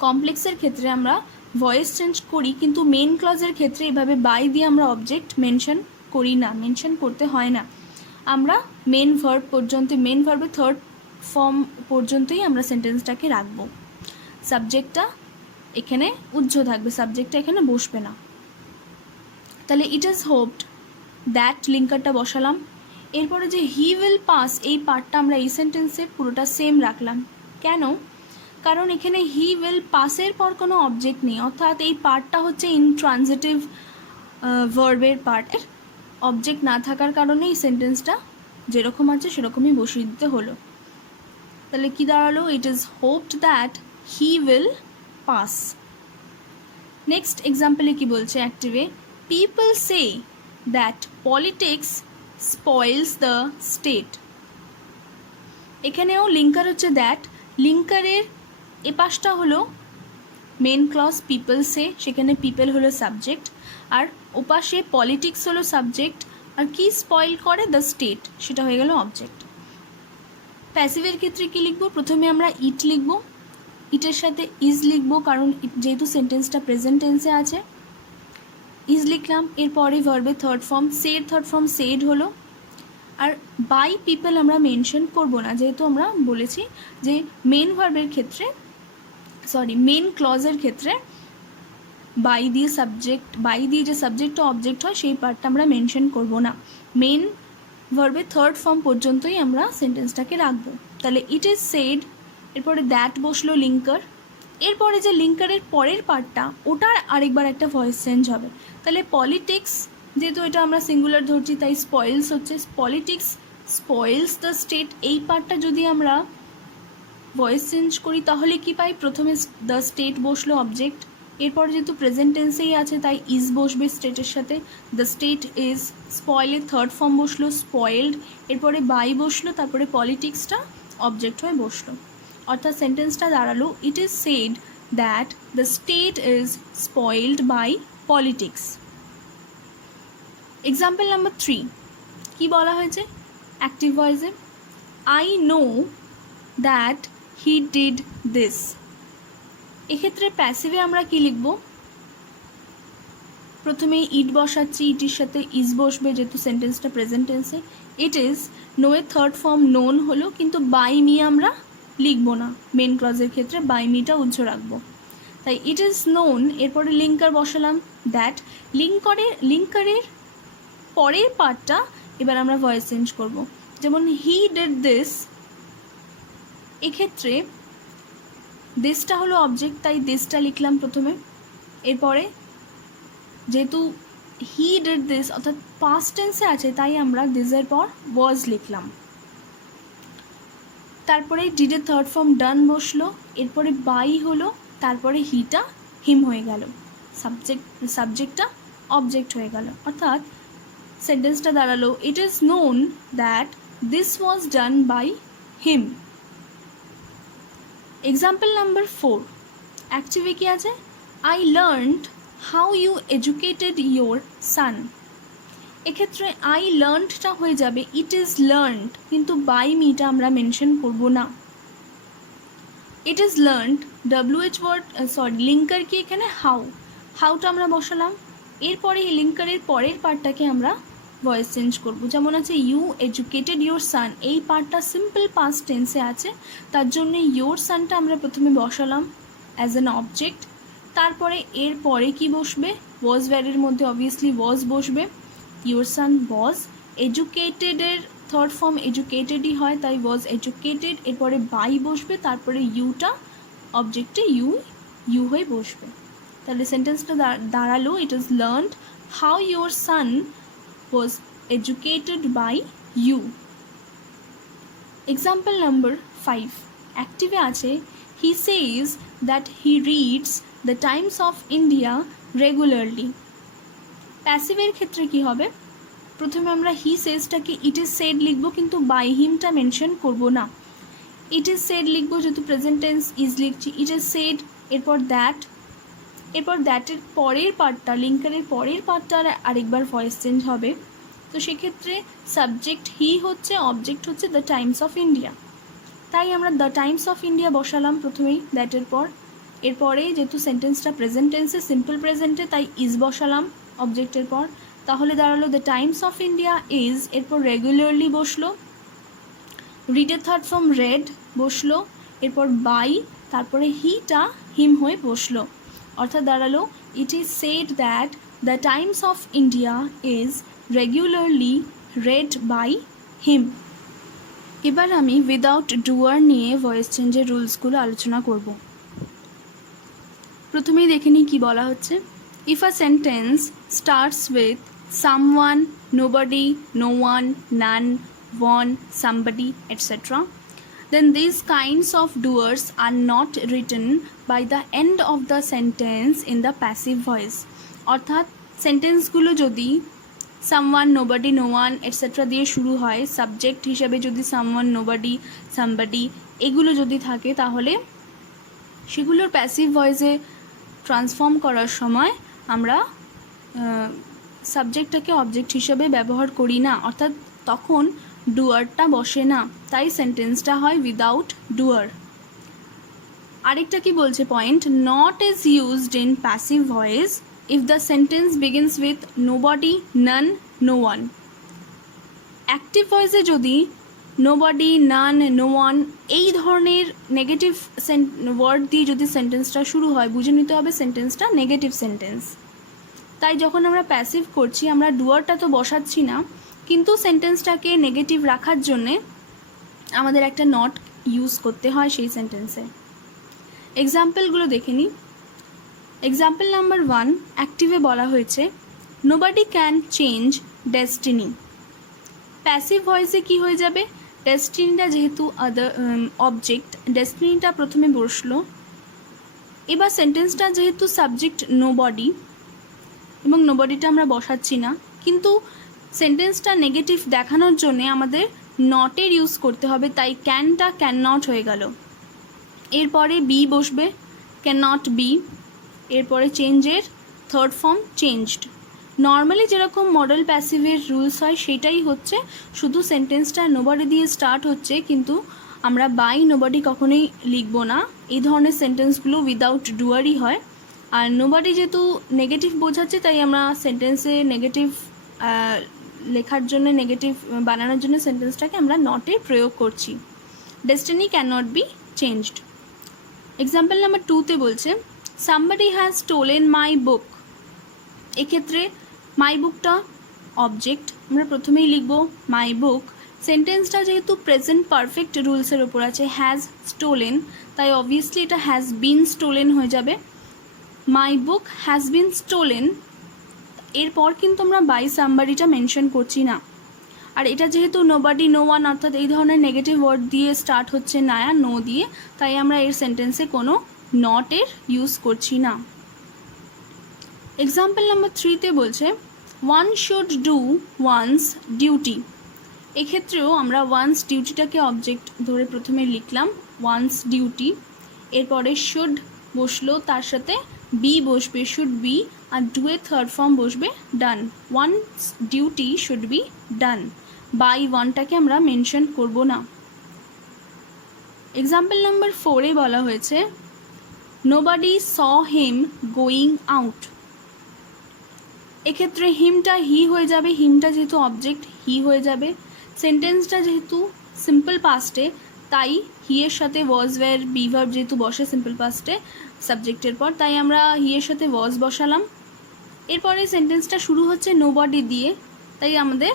কমপ্লেক্সের ক্ষেত্রে আমরা ভয়েস চেঞ্জ করি, কিন্তু মেন ক্লজের ক্ষেত্রে এভাবে বাই দিয়ে আমরা অবজেক্ট মেনশন করি না, মেনশন করতে হয় না। আমরা মেন ভার্ব পর্যন্ত, মেন ভার্বের থার্ড ফর্ম পর্যন্তই আমরা সেন্টেন্সটাকে রাখবো। সাবজেক্টটা এখানে উজ্জ্ব থাকবে, সাবজেক্টটা এখানে বসবে না। তাহলে ইট ইজ হোপড, দ্যাট লিঙ্কারটা বসালাম। এরপরে যে হি উইল পাস এই পার্টটা আমরা এই সেন্টেন্সে পুরোটা সেম রাখলাম। কেন? কারণ এখানে হি উইল পাসের পর কোনো অবজেক্ট নেই, অর্থাৎ এই পার্টটা হচ্ছে ইনট্রানজিটিভ ভার্বের পার্টের। অবজেক্ট না থাকার কারণে এই সেন্টেন্সটা যেরকম আছে সেরকমই বসিয়ে দিতে হলো। তাহলে কি দাঁড়ালো? It is hoped that he will pass. Next এক্সাম্পলে কি বলছে অ্যাক্টিভে, people say that politics spoils the state. এখানেও লিঙ্কার হচ্ছে দ্যাট, লিঙ্কারের এ পাশটা হলো মেন ক্লজ পিপল সে, সেখানে পিপল হলো সাবজেক্ট, আর ওপাশে পলিটিক্স হলো সাবজেক্ট, আর কি স্পয়েল করে দ্য স্টেট, সেটা হয়ে গেল অবজেক্ট। প্যাসিভের ক্ষেত্রে কি লিখবো, প্রথমে আমরা ইট লিখবো, ইটের সাথে ইজ লিখবো, কারণ যেহেতু সেন্টেন্সটা প্রেজেন্ট টেন্সে আছে। ইজ লিখলাম, এরপরে ভার্বের third form said, third form said হলো। আর বাই পিপল আমরা মেনশন করব না, যেহেতু আমরা বলেছি যে মেন ভার্বের ক্ষেত্রে, মেন ক্লজের ক্ষেত্রে বাই দিয়ে সাবজেক্ট, বাই দিয়ে যে সাবজেক্ট ও অবজেক্ট হয় সেই পার্টটা আমরা মেনশন করব না। মেন ভার্বের থার্ড ফর্ম পর্যন্তই আমরা সেন্টেন্সটাকে রাখবো। তাহলে ইট ইজ সেড, এরপরে দ্যাট বসলো লিঙ্কার, এরপরে যে লিঙ্কারের পরের পার্টটা ওটার আরেকবার একটা ভয়েস চেঞ্জ হবে। তাহলে পলিটিক্স, যেহেতু এটা আমরা সিঙ্গুলার ধরছি তাই স্পয়েলস হচ্ছে, পলিটিক্স স্পয়েলস দ্য স্টেট, এই পার্টটা যদি আমরা ভয়েস চেঞ্জ করি তাহলে কি পাই, প্রথমে দ্য স্টেট বসলো অবজেক্ট, এরপর যেহেতু প্রেজেন্ট টেন্সেই আছে তাই ইজ বসবে স্টেটের সাথে, দ্য স্টেট ইজ, স্পয়েলের থার্ড ফর্ম বসলো স্পয়েলড, এরপরে বাই বসলো, তারপরে পলিটিক্সটা অবজেক্ট হয়ে বসলো। অর্থাৎ সেন্টেন্সটা দাঁড়ালো it is said that the state is spoiled by politics. Example number 3 কি বলা হয়েছে অ্যাক্টিভ ভয়েসে, I know that he did this. এক্ষেত্রে প্যাসিভে আমরা কি লিখব, প্রথমে ইট বসাচ্ছি, ইটির সাথে ইজ বসবে যেহেতু সেন্টেন্সটা প্রেজেন্ট টেন্সে। ইট ইজ, নো এর থার্ড ফর্ম নোন হলো, কিন্তু বাই মি আমরা লিখব না, মেন ক্লজের ক্ষেত্রে বাই মিটা উজ্জ্ব রাখবো। তাই ইট ইজ নোন, এরপরে লিঙ্কার বসালাম দ্যাট, লিঙ্কারের পরের পার্টটা এবার আমরা ভয়েস চেঞ্জ করব। যেমন হি ডিড দিস, এক্ষেত্রে দিসটা হলো অবজেক্ট তাই দিসটা লিখলাম প্রথমে, এরপরে যেহেতু হি ডিড দিস অর্থাৎ পাস্ট টেন্সে আছে তাই আমরা দিসের পর ওয়াজ লিখলাম। তারপরে ডিডের থার্ড ফর্ম ডান বসলো, এরপরে বাই হলো, তারপরে হিটা হিম হয়ে গেল, সাবজেক্টটা অবজেক্ট হয়ে গেল। অর্থাৎ সেন্টেন্সটা দাঁড়ালো it is known that this was done by him. Example number 4 অ্যাক্টিভে কি আছে, I learned how you educated your son. এক্ষেত্রে আই লার্নডটা হয়ে যাবে ইট ইজ লার্নড, কিন্তু বাই মিটা আমরা মেনশন করব না। It is learned WH word linker কি এখানে হাউটা আমরা বসালাম, এরপরে এই লিঙ্কারের পরের পার্টটাকে আমরা ভয়েস চেঞ্জ করব। যেমন আছে ইউ এডুকেটেড ইয়োর সান, এই পার্টটা সিম্পল পাস্ট টেন্সে আছে, তার জন্য ইয়োর সানটা আমরা প্রথমে বসালাম অ্যাজ অ্যান অবজেক্ট। তারপরে এর পরে কি বসবে, ওয়াজ ভ্যারির মধ্যে অবভিয়াসলি ওয়াজ বসবে, ইয়োর সান ওয়াজ। এডুকেটেডের থার্ড ফর্ম এডুকেটেডই হয়, তাই ওয়াজ এডুকেটেড, এরপরে বাই বসবে, তারপরে ইউটা অবজেক্টে ইউ হয়ে বসবে। তাহলে সেন্টেন্সটা দাঁড়ালো it is learned how your son was educated by you. Example number 5 অ্যাক্টিভে আছে he says that he reads the Times of India regularly. প্যাসিভের ক্ষেত্রে কি হবে, প্রথমে আমরা হি সেজটাকে ইট ইজ সেড লিখবো, কিন্তু বাই হিমটা মেনশন করব না। ইট ইজ সেড লিখবো, যেহেতু প্রেজেন্ট টেন্স ইজ লিখছি, ইট ইজ সেড, এরপর দ্যাটের পরের পার্টটা লিঙ্কারের পরের পার্টটা আরেকবার ভয়েস চেঞ্জ হবে। তো সেক্ষেত্রে সাবজেক্ট হি হচ্ছে, অবজেক্ট হচ্ছে দ্য টাইমস অফ ইন্ডিয়া, তাই আমরা দ্য টাইমস অফ ইন্ডিয়া বসালাম প্রথমেই দ্যাটের পর। এরপরে যেহেতু সেন্টেন্সটা প্রেজেন্ট টেন্সে সিম্পল প্রেজেন্টে, তাই ইজ বসালাম অবজেক্টের পর। তাহলে দাঁড়ালো the Times of India is, এরপর রেগুলারলি বসলো, রিডের থার্ড ফর্ম রেড বসলো, এরপর বাই, তারপরে হিটা হিম হয়ে বসলো, অর্থাৎ দাঁড়ালো it is said that the Times of India is regularly read by him. এবার আমি উইদাউট ডুয়ার নিয়ে ভয়েস চেঞ্জের রুলসগুলো আলোচনা করব। প্রথমেই দেখে নিই কী বলা হচ্ছে। If a sentence starts with someone, nobody, no one, none, one, somebody, etc., then these kinds of doers are not written by the end of the sentence in the passive voice. অর্থাৎ সেন্টেন্সগুলো যদি someone, nobody, no one, etcetera দিয়ে শুরু হয়, subject হিসেবে যদি someone, nobody, somebody এগুলো যদি থাকে, তাহলে সেগুলোর প্যাসিভ ভয়েসে ট্রান্সফর্ম করার সময় আমরা সাবজেক্টটাকে অবজেক্ট হিসেবে ব্যবহার করি না, অর্থাৎ তখন ডুয়ারটা বসে না, তাই সেন্টেন্সটা হয় উইদাউট ডুয়ার। আরেকটা কি বলছে point, not is used in passive voice if the sentence begins with nobody, none, no one. Active ভয়েসে যদি নোবডি, নান, নো ওয়ান এই ধরনের নেগেটিভ ওয়ার্ড দিয়ে যদি সেন্টেন্সটা শুরু হয়, বুঝে নিতে হবে সেন্টেন্সটা নেগেটিভ সেন্টেন্স। তাই যখন আমরা প্যাসিভ করছি, আমরা ডুয়ারটা তো বসাচ্ছি না, কিন্তু সেন্টেন্সটাকে নেগেটিভ রাখার জন্যে আমাদের একটা নট ইউজ করতে হয় সেই সেন্টেন্সে। এক্সাম্পলগুলো দেখে নিই। এক্সাম্পল নাম্বার 1 অ্যাক্টিভে বলা হয়েছে nobody can change destiny. Passive ভয়েসে কি হয়ে যাবে, ডেস্টিনিটা যেহেতু অবজেক্ট, ডেস্টিনিটা প্রথমে বসলো। এবার সেন্টেন্সটা যেহেতু সাবজেক্ট নোবডি এবং নোবডিটা আমরা বসাচ্ছি না, কিন্তু সেন্টেন্সটা নেগেটিভ দেখানোর জন্যে আমাদের নটের ইউজ করতে হবে, তাই ক্যানটা ক্যান নট হয়ে গেল। এরপরে বি বসবে, ক্যান নট বি, এরপরে চেঞ্জের থার্ড ফর্ম চেঞ্জড। নর্মালি যেরকম মডেল প্যাসিভের রুলস হয় সেটাই হচ্ছে, শুধু সেন্টেন্সটা নোবডি দিয়ে স্টার্ট হচ্ছে, কিন্তু আমরা বাই নোবডি কখনোই লিখব না। এই ধরনের সেন্টেন্সগুলো উইদাউট ডুয়ারই হয়। আর নোবডি যেহেতু নেগেটিভ বোঝাচ্ছে, তাই আমরা সেন্টেন্সে নেগেটিভ লেখার জন্য, নেগেটিভ বানানোর জন্য সেন্টেন্সটাকে আমরা নটের প্রয়োগ করছি। Destiny can not be changed. Example number 2তে বলছে somebody has stolen my book. এক্ষেত্রে মাই বুকটা অবজেক্ট, আমরা প্রথমেই লিখব মাই বুক। সেন্টেন্সটা যেহেতু প্রেজেন্ট পারফেক্ট রুলসের ওপর আছে, হ্যাজ স্টোলেন, তাই অবভিয়াসলি এটা হ্যাজ বিন স্টোলেন হয়ে যাবে। মাই বুক হ্যাজ বিন স্টোলেন, এরপর কিন্তু আমরা বাই সামবডিটা মেনশন করছি না। আর এটা যেহেতু নোবডি, নো ওয়ান অর্থাৎ এই ধরনের নেগেটিভ ওয়ার্ড দিয়ে স্টার্ট হচ্ছে, নায়া নো দিয়ে, তাই আমরা এর সেন্টেন্সে কোনো নটের ইউজ করছি না। এক্সাম্পল নাম্বার 3তে বলছে one should do one's duty. এক্ষেত্রেও আমরা ওয়ান্স ডিউটিটাকে অবজেক্ট ধরে প্রথমে লিখলাম ওয়ান্স ডিউটি, এরপরে শুড বসলো, তার সাথে বি বসবে, শুড বি, আর ডু এর থার্ড ফর্ম বসবে done. One's duty should be done, by ওয়ানটাকে আমরা মেনশন করব না। এক্সাম্পল নাম্বার 4-এ বলা হয়েছে nobody saw him going out. এক্ষেত্রে হিমটা হি হয়ে যাবে, হিমটা যেহেতু অবজেক্ট হি হয়ে যাবে। সেন্টেন্সটা যেহেতু সিম্পল পাস্টে, তাই হি এর সাথে ওয়াজ ওয়্যার বি ভার্ব যেহেতু বসে সিম্পল পাস্টে সাবজেক্টের পর, তাই আমরা হি এর সাথে ওয়াজ বসালাম। এরপরে সেন্টেন্সটা শুরু হচ্ছে নোবডি দিয়ে, তাই আমাদের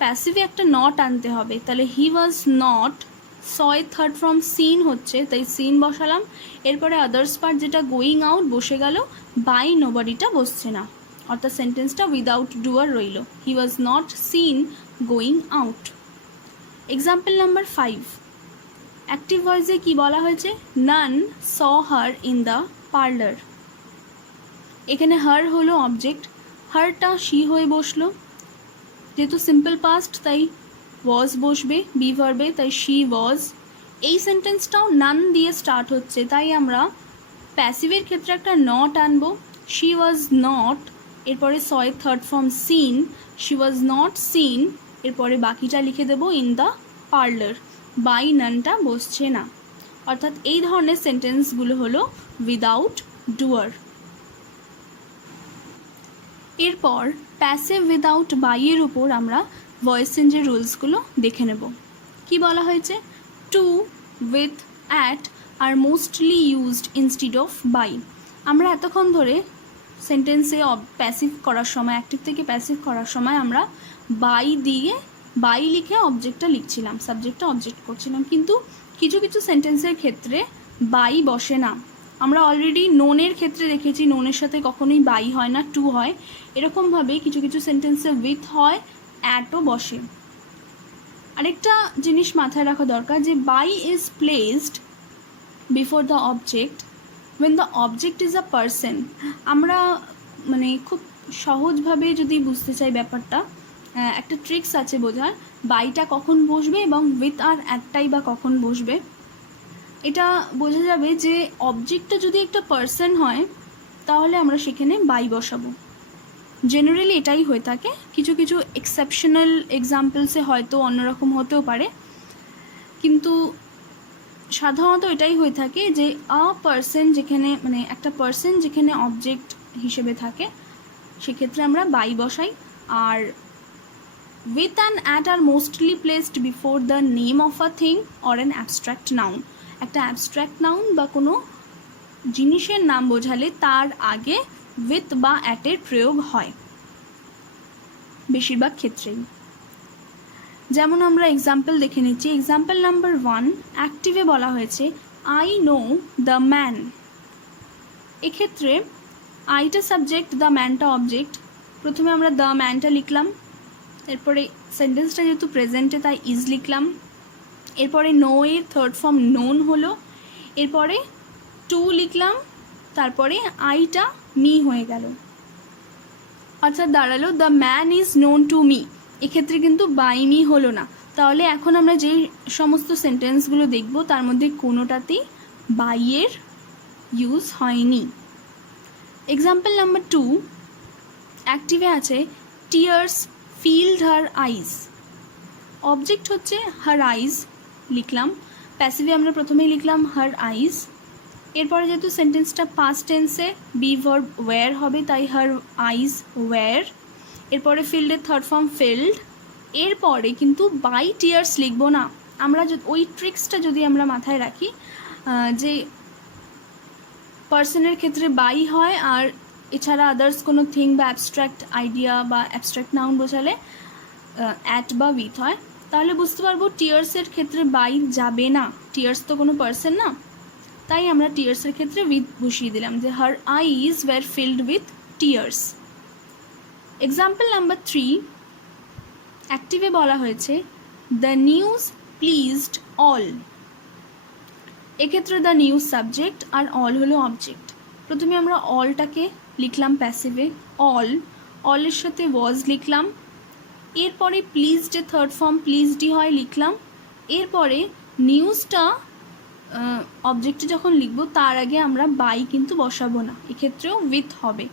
প্যাসিভে একটা নট আনতে হবে। তাহলে হি ওয়াজ নট, সয় থার্ড ফর্ম সিন হচ্ছে, তাই সিন বসালাম। এরপরে আদার্স পার্ট যেটা গোয়িং আউট বসে গেল, বাই নোবডিটা বসছে না, অর্থাৎ সেন্টেন্সটা উইদাউট ডুয়ার রইল। He was not seen going out. Example number 5, active ভয়েসে কি বলা হয়েছে? None saw her in the parlour. এখানে হার হলো অবজেক্ট, হারটা শি হয়ে বসলো, যেহেতু সিম্পল পাস্ট তাই ওয়াজ বসবে বি ভার্বে, তাই শি ওয়াজ। এই সেন্টেন্সটাও নান দিয়ে স্টার্ট হচ্ছে, তাই আমরা প্যাসিভের ক্ষেত্রে একটা নট আনবো। শি ওয়াজ নট, এরপরে see third form seen, she was not seen, এরপরে বাকিটা লিখে দেবো ইন দ্য পার্লার, বাই নানটা বসছে না। অর্থাৎ এই ধরনের সেন্টেন্সগুলো হলো উইদাউট ডুয়ার। এরপর প্যাসিভ উইদাউট বাইয়ের উপর আমরা ভয়েস চেঞ্জের রুলসগুলো দেখে নেব। কি বলা হয়েছে? To, with, at are mostly used instead of by. আমরা এতক্ষণ ধরে সেন্টেন্সে প্যাসিভ করার সময়, অ্যাক্টিভ থেকে প্যাসিভ করার সময় আমরা বাই দিয়ে, বাই লিখে অবজেক্টটা লিখছিলাম, সাবজেক্টটা অবজেক্ট করছিলাম, কিন্তু কিছু কিছু সেন্টেন্সের ক্ষেত্রে বাই বসে না। আমরা অলরেডি নোনের ক্ষেত্রে দেখেছি, নোনের সাথে কখনোই বাই হয় না, টু হয়। এরকমভাবে কিছু কিছু সেন্টেন্সে উইথ হয়, অ্যাটও বসে। আরেকটা জিনিস মাথায় রাখা দরকার যে by is placed before the object when the object is a person। আমরা মানে খুব সহজভাবে যদি বুঝতে চাই ব্যাপারটা, একটা ট্রিক্স আছে বোঝার, বাইটা কখন বসবে এবং উইথ আর অ্যাটটাই বা কখন বসবে। এটা বোঝা যাবে যে অবজেক্টটা যদি একটা পার্সন হয় তাহলে আমরা সেখানে বাই বসাবো। জেনারেলি এটাই হয়ে থাকে, কিছু কিছু এক্সেপশনাল এক্সাম্পলসে হয়তো অন্যরকম হতেও পারে, কিন্তু সাধারণত এটাই হয়ে থাকে যে পার্সন যেখানে, মানে একটা পার্সন যেখানে অবজেক্ট হিসেবে থাকে সেক্ষেত্রে আমরা বাই বসাই। আর with and at are mostly placed before the name of a thing or an abstract noun. একটা অ্যাবস্ট্র্যাক্ট নাউন বা কোনো জিনিসের নাম বোঝালে তার আগে উইথ বা অ্যাটের প্রয়োগ হয় বেশিরভাগ ক্ষেত্রেই। যেমন আমরা এক্সাম্পল দেখে নিচ্ছি। এক্সাম্পল নাম্বার 1, অ্যাক্টিভে বলা হয়েছে আই নো দ্য ম্যান। এক্ষেত্রে আইটা সাবজেক্ট, দ্য ম্যানটা অবজেক্ট। প্রথমে আমরা দ্য ম্যানটা লিখলাম, এরপরে সেন্টেন্সটা যেহেতু প্রেজেন্টে তাই ইজ লিখলাম, এরপরে নো এর থার্ড ফর্ম নোন হলো, এরপরে টু লিখলাম, তারপরে আইটা মি হয়ে গেল, অর্থাৎ দাঁড়ালো the man is known to me. এক্ষেত্রে কিন্তু বাই মি হলো না। তাহলে এখন আমরা যে সমস্ত সেন্টেন্সগুলো দেখব তার মধ্যে কোনোটাতেই বাইয়ের ইউজ হয়নি। এক্সাম্পল নাম্বার 2, অ্যাক্টিভে আছে টিয়ার্স ফিল্ড হার আইজ। অবজেক্ট হচ্ছে হার আইজ লিখলাম, প্যাসিভে আমরা প্রথমেই লিখলাম হার আইজ। এরপরে যেহেতু সেন্টেন্সটা পাস্ট টেন্সে বি ভার্ব ওয়্যার হবে, তাই হার আইজ ওয়্যার। এরপরে ফিল্ডের থার্ড ফর্ম ফিল্ড। এরপরে কিন্তু বাই টিয়ার্স লিখবো না। আমরা ওই ট্রিক্সটা যদি আমরা মাথায় রাখি যে পার্সনের ক্ষেত্রে বাই হয়, আর এছাড়া আদার্স কোনো থিং বা অ্যাবস্ট্র্যাক্ট আইডিয়া বা অ্যাবস্ট্র্যাক্ট নাউন বোঝালে অ্যাট বা উইথ হয়, তাহলে বুঝতে পারবো টিয়ার্সের ক্ষেত্রে বাই যাবে না। টিয়ার্স তো কোনো পার্সন না, তাই আমরা টিয়ার্সের ক্ষেত্রে উইথ বসিয়ে দিলাম যে her eyes were filled with tears. Example number 3, অ্যাক্টিভে বলা হয়েছে দ্য নিউজ প্লিজড অল। এক্ষেত্রে দ্য নিউজ সাবজেক্ট আর অল হলো অবজেক্ট। প্রথমে আমরা অলটাকে লিখলাম প্যাসিভে, অলের সাথে ওয়াজ লিখলাম, এরপরে প্লিজড থার্ড ফর্ম প্লিজডই হয় লিখলাম, এরপরে নিউজটা অবজেক্টে যখন লিখব তার আগে আমরা বাই কিন্তু বসাবো না, এক্ষেত্রেও উইথ হবে।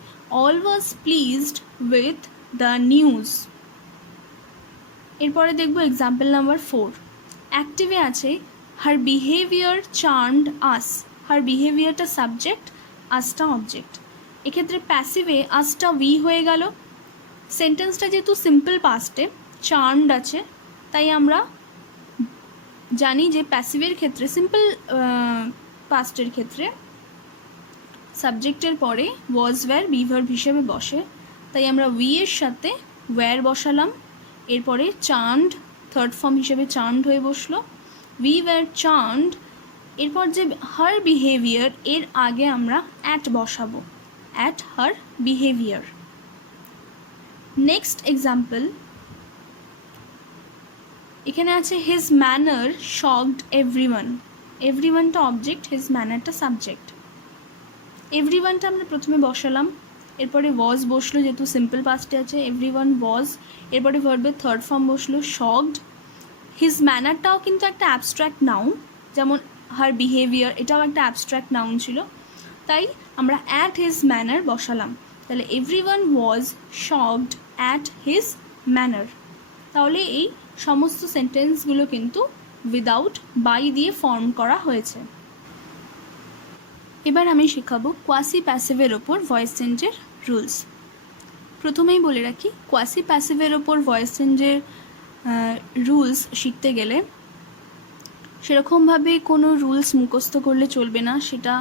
All was pleased with the news. এরপরে দেখব এক্সাম্পল নাম্বার 4, অ্যাক্টিভে আছে হার বিহেভিয়ার চার্মড আস, হার বিহেভিয়ারটা সাবজেক্ট, আসটা অবজেক্ট। এক্ষেত্রে প্যাসিভে আসটা উই হয়ে গেল। সেন্টেন্সটা যেহেতু সিম্পল পাস্টে চার্মড আছে, তাই আমরা জানি যে প্যাসিভের ক্ষেত্রে, সিম্পল পাস্টের ক্ষেত্রে সাবজেক্টের পরে ওয়াজ ওয়্যার বি ভার্ব হিসেবে বসে, তাই আমরা উই এর সাথে ওয়্যার বসালাম। এরপরে চার্মড থার্ড ফর্ম হিসেবে চার্মড হয়ে বসলো, উই ওয়্যার চার্মড। এরপর যে হার বিহেভিয়ার, এর আগে আমরা অ্যাট বসাবো, at her behaviour. Next example, এখানে আছে হিজ ম্যানার শকড এভরিওয়ান। এভরিওয়ানটা অবজেক্ট, হিজ ম্যানারটা সাবজেক্ট। এভরিওয়ানটা আমরা প্রথমে বসালাম, এরপরে ওয়াজ বসলো, যেহেতু সিম্পল পাস্টে আছে এভরিওয়ান ওয়াজ। এরপরে ভার্বের থার্ড ফর্ম বসলো শকড। হিজ ম্যানারটাও কিন্তু একটা অ্যাবস্ট্র্যাক্ট নাউন, যেমন হার বিহেভিয়ার এটাও একটা অ্যাবস্ট্র্যাক্ট নাউন ছিল, তাই আমরা অ্যাট হিজ ম্যানার বসালাম। তাহলে everyone was shocked at his manner. তাহলে এই সমস্ত সেন্টেন্সগুলো কিন্তু উইদাউট বাই দিয়ে ফর্ম করা হয়েছে। এবার আমি শেখাবো কোয়াসি প্যাসিভের ওপর ভয়েস চেঞ্জের রুলস। প্রথমেই বলে রাখি, কোয়াসি প্যাসিভের ওপর ভয়েস চেঞ্জের রুলস শিখতে গেলে সেরকমভাবে কোনো রুলস মুখস্থ করলে চলবে না, সেটা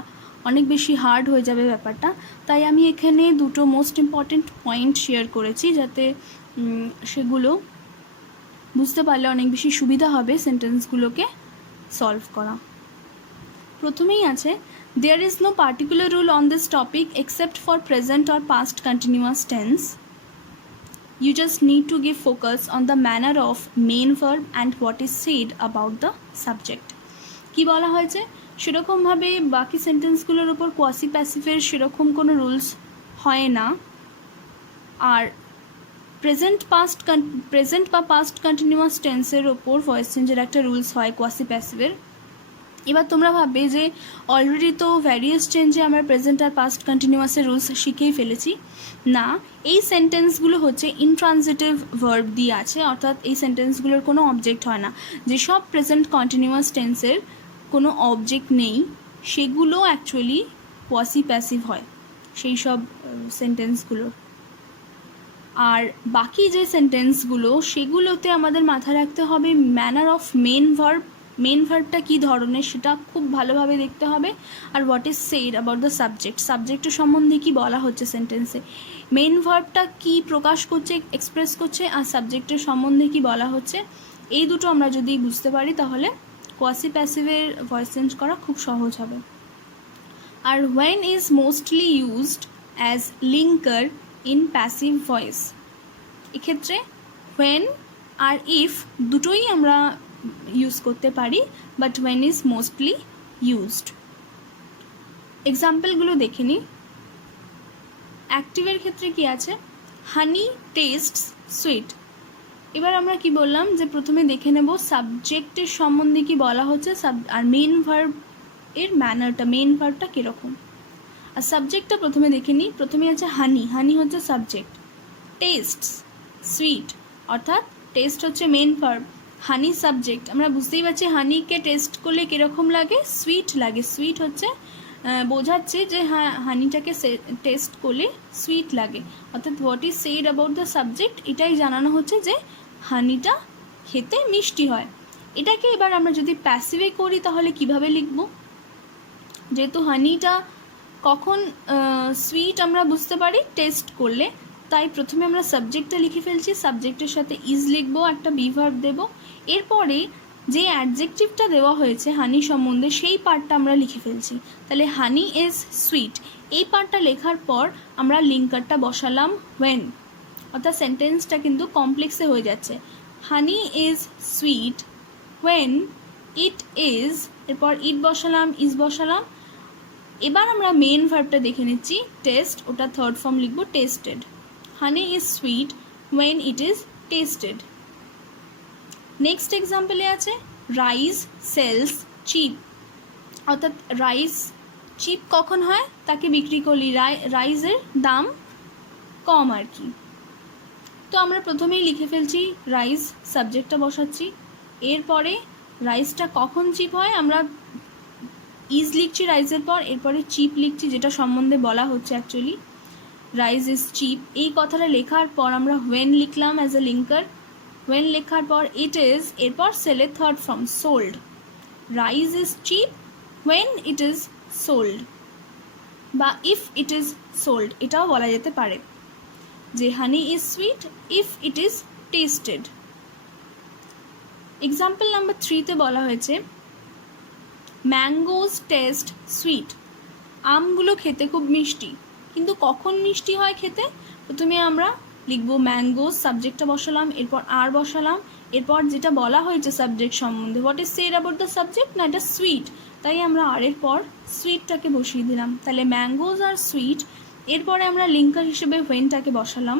অনেক বেশি হার্ড হয়ে যাবে ব্যাপারটা। তাই আমি এখানে দুটো মোস্ট ইম্পর্ট্যান্ট পয়েন্ট শেয়ার করেছি, যাতে সেগুলো বুঝতে পারলে অনেক বেশি সুবিধা হবে সেন্টেন্সগুলোকে সলভ করা। প্রথমেই আছে, there is no particular rule on this topic except for present or past continuous tense. You just need to give focus on the manner of main verb and what is said about the subject. কি বলা হয়েছে, সেরকমভাবে বাকি সেন্টেন্সগুলোর উপর quasi প্যাসিভের সেরকম কোনো rules হয় না। আর প্রেজেন্ট বা পাস্ট কন্টিনিউয়াস টেন্সের ওপর ভয়েস চেঞ্জের একটা রুলস হয় কোয়াসি প্যাসিভের। এবার তোমরা ভাববে যে অলরেডি তো ভ্যারিয়াস চেঞ্জে আমরা প্রেজেন্ট আর পাস্ট কন্টিনিউয়াসের রুলস শিখেই ফেলেছি। না, এই সেন্টেন্সগুলো হচ্ছে ইনট্রানজিটিভ ভার্ব দিয়ে আছে, অর্থাৎ এই সেন্টেন্সগুলোর কোনো অবজেক্ট হয় না। যেসব প্রেজেন্ট কন্টিনিউয়াস টেন্সের কোনো অবজেক্ট নেই সেগুলো অ্যাকচুয়ালি কোয়াসি প্যাসিভ হয়, সেই সব সেন্টেন্সগুলো। আর বাকি যে সেন্টেন্সগুলো সেগুলোতে আমাদের মাথায় রাখতে হবে manner of main verb, main ভার্বটা কী ধরনের সেটা খুব ভালোভাবে দেখতে হবে। আর what is said about the subject, সাবজেক্টের সম্বন্ধে কী বলা হচ্ছে সেন্টেন্সে, মেন ভার্বটা কী প্রকাশ করছে, এক্সপ্রেস করছে, আর সাবজেক্টের সম্বন্ধে কী বলা হচ্ছে, এই দুটো আমরা যদি বুঝতে পারি তাহলে কোয়াসি প্যাসিভের ভয়েস চেঞ্জ করা খুব সহজ হবে। আর when is mostly used as linker in passive voice, এক্ষেত্রে when আর if দুটোই আমরা ইউজ করতে পারি, but when is mostly used। এক্সাম্পলগুলো দেখে নিই। অ্যাক্টিভের ক্ষেত্রে কি আছে, হানি টেস্টস সুইট। এবার আমরা কি বললাম যে প্রথমে দেখে নেব সাবজেক্টের সম্বন্ধে কি বলা হচ্ছে, আর মেন ভার্ব এর ম্যানারটা, মেন ভার্বটা কীরকম। আর সাবজেক্টটা প্রথমে দেখে নিই। প্রথমে আছে হানি, হানি হচ্ছে সাবজেক্ট, টেস্টস সুইট, অর্থাৎ টেস্ট হচ্ছে মেন ভার্ব, হানি সাবজেক্ট। আমরা বুঝতেই পারছি হানিকে টেস্ট করলে কীরকম লাগে, সুইট লাগে। সুইট হচ্ছে বোঝাচ্ছে যে হ্যাঁ হানিটাকে টেস্ট করলে সুইট লাগে, অর্থাৎ what is said about the subject এটাই জানানো হচ্ছে যে হানিটা খেতে মিষ্টি হয়। এটাকে এবার আমরা যদি প্যাসিভে করি তাহলে কিভাবে লিখব, যেহেতু হানিটা কখন সুইট আমরা বুঝতে পারি টেস্ট করলে, তাই প্রথমে আমরা সাবজেক্টটা লিখে ফেলছি, সাবজেক্টের সাথে ইজ লিখবো, একটা বি ভার্ব দেবো, এরপরে যে অ্যাডজেক্টিভটা দেওয়া হয়েছে হানি সম্বন্ধে সেই পার্টটা আমরা লিখে ফেলছি। তাহলে হানি ইজ সুইট, এই পার্টটা লেখার পর আমরা লিঙ্কারটা বসালাম when, অর্থাৎ সেন্টেন্সটা কিন্তু কমপ্লেক্সে হয়ে যাচ্ছে। হানি is sweet when it is, এরপর ইট বসালাম, ইজ বসালাম। এবার আমরা মেন ভার্বটা দেখে নিচ্ছি, টেস্ট, ওটা থার্ড ফর্ম লিখবো tested. Honey is sweet when it is tested. Next এক্সাম্পলে আছে রাইস সেলস চিপ, অর্থাৎ রাইস চিপ কখন হয়, তাকে বিক্রি করলি, রাইসের দাম কম আর কি। তো আমরা প্রথমেই লিখে ফেলছি রাইস, সাবজেক্টটা বসাচ্ছি, এরপরে রাইসটা কখন চিপ হয়, আমরা ইজ লিখছি রাইসের পর, এরপরে চিপ লিখছি, যেটা সম্বন্ধে বলা হচ্ছে অ্যাকচুয়ালি রাইস ইজ চিপ। এই কথাটা লেখার পর আমরা হোয়েন লিখলাম অ্যাজ এ লিঙ্কার, হোয়েন লেখার পর ইট ইজ, এরপর সেলের third form sold. Rice is cheap when it is sold, বা ইফ ইট ইজ সোল্ড এটাও বলা যেতে পারে যে honey is sweet if it is tested. Example number 3তে বলা হয়েছে ম্যাঙ্গোজ টেস্ট সুইট, আমগুলো খেতে খুব মিষ্টি, কিন্তু কখন মিষ্টি হয় খেতে? প্রথমে আমরা লিখবো ম্যাঙ্গোজ, সাবজেক্টটা বসালাম, এরপর আর বসালাম, এরপর যেটা বলা হয়েছে সাবজেক্ট সম্বন্ধে, what is said about the subject, না এটা সুইট, তাই আমরা আর এর পর সুইটটাকে বসিয়ে দিলাম। তাহলে ম্যাঙ্গোজ আর সুইট, এরপরে আমরা লিঙ্কার হিসেবে হোয়েনটাকে বসালাম,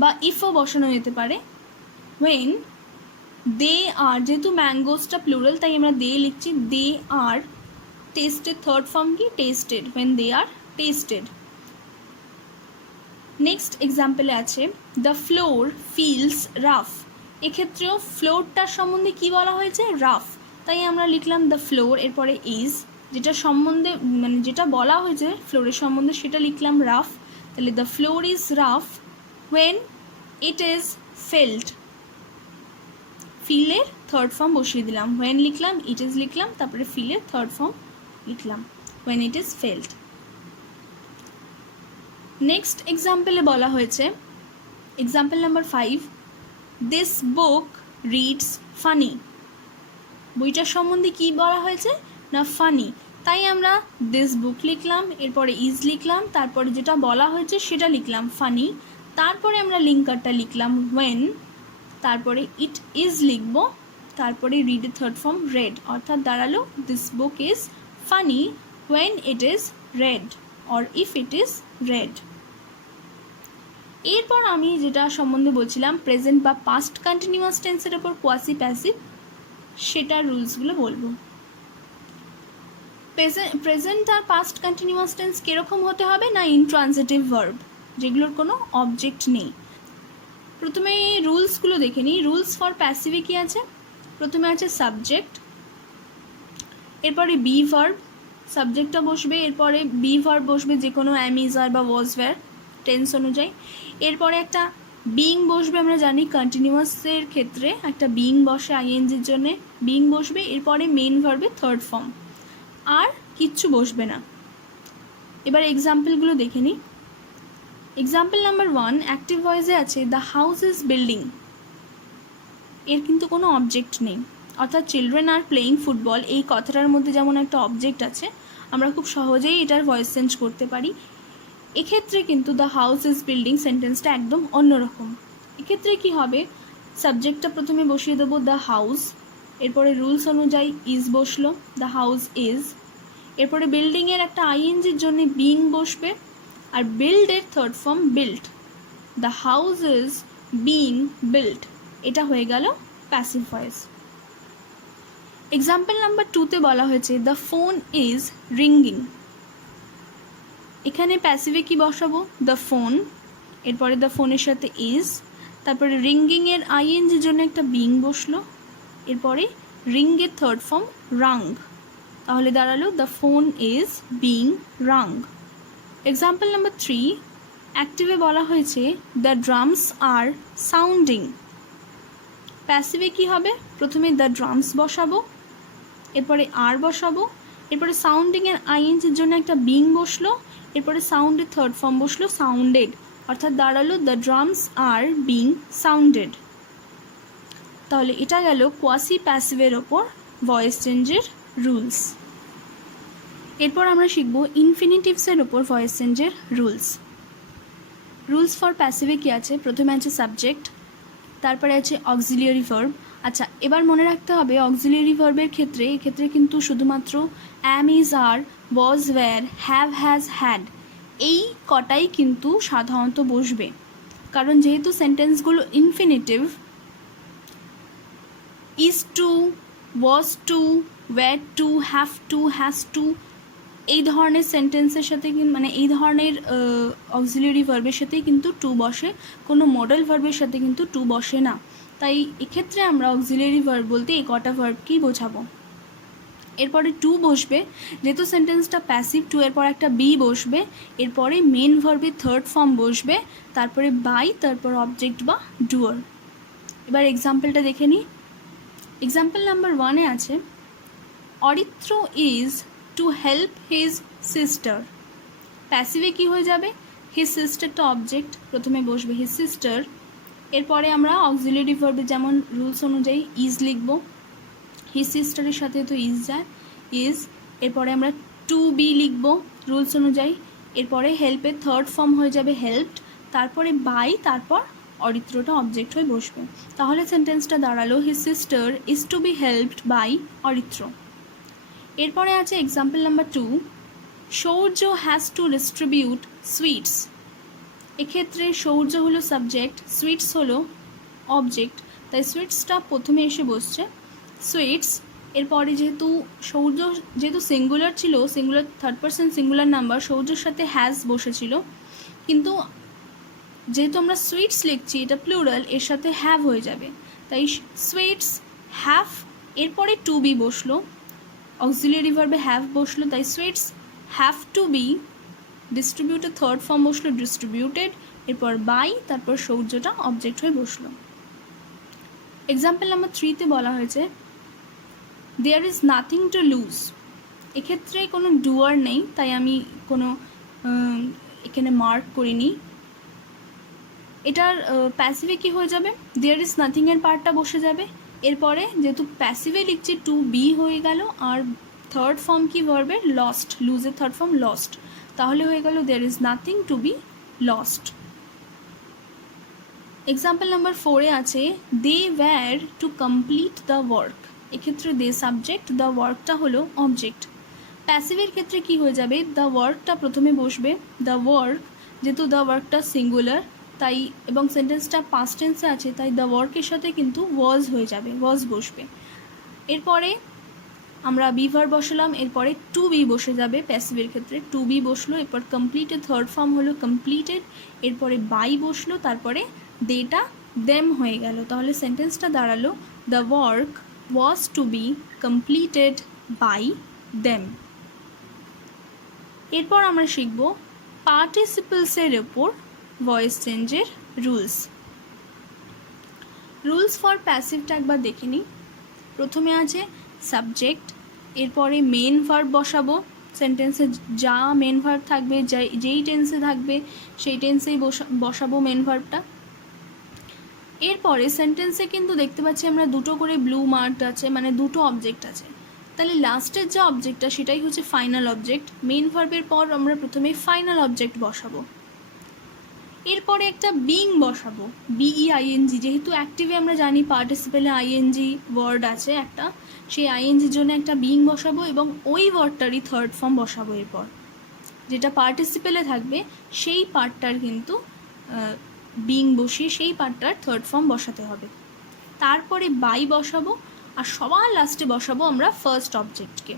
বা ইফও বসানো যেতে পারে। হোয়েন দে আর, যেহেতু ম্যাঙ্গোজটা প্লুরাল তাই আমরা দে লিখছি, they are tested, third form কি tested, when they are tested. Next এক্সাম্পলে আছে দ্য ফ্লোর ফিলস রাফ, এক্ষেত্রেও ফ্লোরটার সম্বন্ধে কি বলা হয়েছে, রাফ, তাই আমরা লিখলাম দ্য ফ্লোর, এরপরে ইজ, যেটা সম্বন্ধে মানে যেটা বলা হয়েছে ফ্লোরের সম্বন্ধে সেটা লিখলাম রাফ। তাহলে the floor is rough when it is felt, ফিলের থার্ড ফর্ম বসিয়ে দিলাম, হোয়েন লিখলাম, ইট ইজ লিখলাম, তারপরে ফিলের থার্ড ফর্ম লিখলাম, when it is felt. Next এক্সাম্পলে বলা হয়েছে example number 5, this book reads funny, বইটার সম্বন্ধে কি বলা হয়েছে না ফানি, তাই আমরা দিস বুক লিখলাম, এরপরে ইজ লিখলাম, তারপরে যেটা বলা হয়েছে সেটা লিখলাম ফানি, তারপরে আমরা লিঙ্কারটা লিখলাম হোয়েন, তারপরে ইট ইজ লিখব, তারপরে রিড এর থার্ড ফর্ম রেড, অর্থাৎ দাঁড়ালো this book is funny when it is red or if it is red. এরপর আমি যেটা সম্বন্ধে বলছিলাম প্রেজেন্ট বা পাস্ট কন্টিনিউয়াস টেন্সের ওপর কোয়াসি প্যাসিভ, সেটার রুলসগুলো বলবো। প্রেজেন্ট আর পাস্ট কন্টিনিউয়াস টেন্স কীরকম হতে হবে না ইনট্রানজিটিভ ভার্ব, যেগুলোর কোনো অবজেক্ট নেই। প্রথমে রুলসগুলো দেখে নিই। রুলস ফর প্যাসিভে কী আছে? প্রথমে আছে সাবজেক্ট, এরপরে বি ভার্ব, সাবজেক্টটা বসবে, এরপরে বি ভার্ব বসবে যে কোনো অ্যাম, ইজ, আর বা ওয়াজ, ওয়্যার টেন্স অনুযায়ী, এরপরে একটা বিং বসবে, আমরা জানি কন্টিনিউয়াসের ক্ষেত্রে একটা বিং বসে আইএনজির জন্য, বিং বসবে, এরপরে মেন ভার্বের থার্ড ফর্ম, আর কিচ্ছু বসবে না। এবার এক্সাম্পলগুলো দেখে নিই। এক্সাম্পল নাম্বার 1, অ্যাক্টিভ ভয়েসে আছে দ্য হাউস ইজ বিল্ডিং, এর কিন্তু কোনো অবজেক্ট নেই, অর্থাৎ চিলড্রেন আর প্লেয়িং ফুটবল এই কথাটার মধ্যে যেমন একটা অবজেক্ট আছে, আমরা খুব সহজেই এটার ভয়েস চেঞ্জ করতে পারি। এক্ষেত্রে কিন্তু দ্য হাউস ইজ বিল্ডিং সেন্টেন্সটা একদম অন্যরকম। এক্ষেত্রে কি হবে, সাবজেক্টটা প্রথমে বসিয়ে দেবো দ্য হাউস, এরপরে রুলস অনুযায়ী ইজ বসলো, দ্য হাউস ইজ, এরপরে বিল্ডিংয়ের একটা আইএনজির জন্য বিং বসবে, আর বিল্ডের third form built, the house is being built, এটা হয়ে গেল প্যাসিভ ভয়েস। এক্সাম্পল নাম্বার 2তে বলা হয়েছে দ্য ফোন ইজ রিঙ্গিং, এখানে প্যাসিভে কি বসাবো, দ্য ফোন, এরপরে দ্য ফোনের সাথে ইজ, তারপরে রিঙ্গিংয়ের আইএনজির জন্য একটা বিং বসলো, এরপরে রিঙ্গের থার্ড ফর্ম রাং, তাহলে দাঁড়ালো the phone is being rung. Example number 3, অ্যাক্টিভে বলা হয়েছে দ্য ড্রামস আর সাউন্ডিং, প্যাসিভে কি হবে, প্রথমে দ্য ড্রামস বসাবো, এরপরে আর বসাবো, এরপরে সাউন্ডিংয়ের আইএনজির জন্য একটা বিং বসলো, এরপরে সাউন্ডের থার্ড ফর্ম বসলো সাউন্ডেড, অর্থাৎ দাঁড়ালো the drums are being sounded. তাহলে এটা গেল কোয়াসি প্যাসিভের ওপর ভয়েস চেঞ্জের রুলস। এরপর আমরা শিখব ইনফিনিটিভসের ওপর ভয়েস চেঞ্জের রুলস। রুলস ফর প্যাসিভে কী আছে, প্রথমে আছে সাবজেক্ট, তারপরে আছে অক্সিলিয়ারি ভার্ব। আচ্ছা, এবার মনে রাখতে হবে অক্সিলিয়ারি ভার্বের ক্ষেত্রে এক্ষেত্রে কিন্তু শুধুমাত্র am, is, are, was, were, have, has, had এই কটাই কিন্তু সাধারণত বসবে, কারণ যেহেতু সেন্টেন্সগুলো infinitive, is to, was to, were to, have to, has to এই ধরনের সেন্টেন্সের সাথে মানে এই ধরনের অক্সিলিয়ারি ভার্বের সাথেই কিন্তু টু বসে, কোনো মডেল ভার্বের সাথে কিন্তু টু বসে না। তাই এক্ষেত্রে আমরা অক্সিলারি ভার্ব বলতে এই কটা ভার্বকেই বোঝাবো। এরপরে টু বসবে, যেহেতু সেন্টেন্সটা প্যাসিভ, টু এর পর একটা বি বসবে, এরপরে মেন ভার্বের থার্ড ফর্ম বসবে, তারপরে বাই, তারপর অবজেক্ট বা ডুয়ার। এবার এক্সাম্পলটা দেখে নিই। এক্সাম্পল নাম্বার 1-এ আছে Aritra is to help his sister. প্যাসিভে কি হয়ে যাবে, হিজ সিস্টারটা অবজেক্ট, প্রথমে বসবে হিজ সিস্টার, এরপরে আমরা অক্সিলারি ভার্বে যেমন রুলস অনুযায়ী ইজ লিখব, হিজ সিস্টারের সাথে তো ইজ যায়, ইজ, এরপরে আমরা টু বি লিখব রুলস অনুযায়ী, এরপরে হেল্পের থার্ড ফর্ম হয়ে যাবে হেল্পড, তারপরে বাই, তারপর অরিত্রটা অবজেক্ট হয়ে বসবে। তাহলে সেন্টেন্সটা দাঁড়ালো his sister is to be helped by Aritra. এরপরে আছে example number 2, Sourya has to distribute sweets. এক্ষেত্রে সৌর্য হলো সাবজেক্ট, সুইটস হলো অবজেক্ট, তাই সুইটসটা প্রথমে এসে বসছে সুইটস। এরপরে যেহেতু সৌর্য যেহেতু সিঙ্গুলার ছিল, singular third person singular number, সৌর্যর সাথে হ্যাজ বসেছিল, কিন্তু যেহেতু আমরা সুইটস লিখছি এটা প্লুরাল, এর সাথে হ্যাভ হয়ে যাবে, তাই সুইটস হ্যাভ, এরপরে টু বি বসলো, অক্সিলারি ভার্বে হ্যাভ বসলো, তাই sweets have to be, distributed third form বসলো ডিস্ট্রিবিউটেড, এরপর বাই, তারপর সৌর্যটা অবজেক্ট হয়ে বসলো। এক্সাম্পল নাম্বার 3-তে বলা হয়েছে there is nothing to lose. এক্ষেত্রে কোনো ডুয়ার নেই, তাই আমি কোনো এখানে মার্ক করিনি। এটার প্যাসিভে কি হয়ে যাবে, দেয়ার ইজ নাথিংয়ের পার্টটা বসে যাবে, এরপরে যেহেতু প্যাসিভে লিখছি টু বি হয়ে গেল, আর থার্ড ফর্ম কি ভার্বের লস্ট, লুজের থার্ড ফর্ম লস্ট, তাহলে হয়ে গেল there is nothing to be lost. Example number 4-এ আছে they were to complete the work. এক্ষেত্রে দে সাবজেক্ট, দ্য ওয়ার্কটা হলো অবজেক্ট। প্যাসিভের ক্ষেত্রে কি হয়ে যাবে, দ্য ওয়ার্কটা প্রথমে বসবে, দ্য ওয়ার্ক, যেহেতু দ্য ওয়ার্কটা সিঙ্গুলার তাই, এবং সেন্টেন্সটা পাস্ট টেন্সে আছে, তাই দ্য ওয়ার্কের সাথে কিন্তু ওয়াজ হয়ে যাবে, ওয়াজ বসবে। এরপরে আমরা বি ভার্ব বসালাম, এরপরে টু বি বসে যাবে, প্যাসিভের ক্ষেত্রে টু বি বসলো, এরপর কমপ্লিটেড থার্ড ফর্ম হলো কমপ্লিটেড, এরপরে বাই বসলো, তারপরে দেটা দেম হয়ে গেল, তাহলে সেন্টেন্সটা দাঁড়ালো the work was to be completed by them. এরপর আমরা শিখব পার্টিসিপলসের ওপর ভয়েস চেঞ্জের রুলস। রুলস ফর প্যাসিভটা একবার দেখে নিই। প্রথমে আছে সাবজেক্ট, এরপরে মেন ভার্ব বসাবো, সেন্টেন্সে যা মেন ভার্ব থাকবে, যেই টেন্সে থাকবে সেই টেন্সেই বসাবো মেন ভার্বটা। এরপরে সেন্টেন্সে কিন্তু দেখতে পাচ্ছি আমরা দুটো করে ব্লু মার্ক আছে, মানে দুটো অবজেক্ট আছে, তাহলে লাস্টের যে অবজেক্টটা সেটাই হচ্ছে ফাইনাল অবজেক্ট। মেন ভার্বের পর আমরা প্রথমে ফাইনাল অবজেক্ট বসাবো, এরপরে একটা বিং বসাবো, বিইআইএনজি, যেহেতু অ্যাক্টিভে আমরা জানি পার্টিসিপেলে আইএনজি ওয়ার্ড আছে একটা, সেই আইএনজির জন্য একটা বিং বসাবো এবং ওই ওয়ার্ডটারই থার্ড ফর্ম বসাবো। এরপর যেটা পার্টিসিপেলে থাকবে সেই পার্টটার কিন্তু বিং বসিয়ে সেই পার্টটার থার্ড ফর্ম বসাতে হবে। তারপরে বাই বসাবো, আর সবার লাস্টে বসাবো আমরা ফার্স্ট অবজেক্টকে।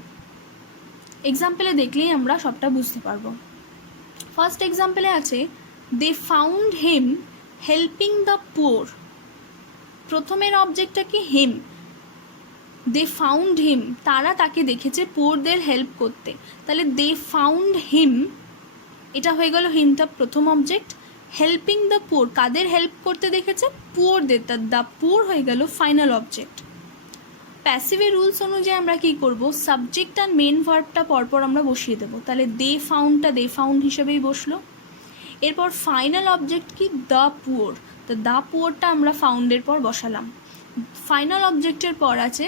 এক্সাম্পলে দেখলেই আমরা সবটা বুঝতে পারবো। ফার্স্ট এক্সাম্পলে আছে they found him helping the poor. প্রথমের অবজেক্টটা কি হিম, দে ফাউন্ড হিম, তারা তাকে দেখেছে পুয়ারদের হেল্প করতে, তাহলে দে ফাউন্ড হিম, এটা হয়ে গেল হিমটা প্রথম অবজেক্ট। হেল্পিং দ্য পুয়ার, কাদের হেল্প করতে দেখেছে, পুয়ারদের, দ্য পুয়ার হয়ে গেল ফাইনাল অবজেক্ট। প্যাসিভের রুলস অনুযায়ী আমরা কী করব, সাবজেক্ট আর মেন ভার্বটা পরপর আমরা বসিয়ে দেবো, তাহলে দে ফাউন্ডটা দে ফাউন্ড হিসেবেই বসলো। এরপর ফাইনাল অবজেক্ট কি, দ্য পুয়ার, তো দ্য পুয়ারটা আমরা ফাউন্ডের পর বসালাম। ফাইনাল অবজেক্টের পর আছে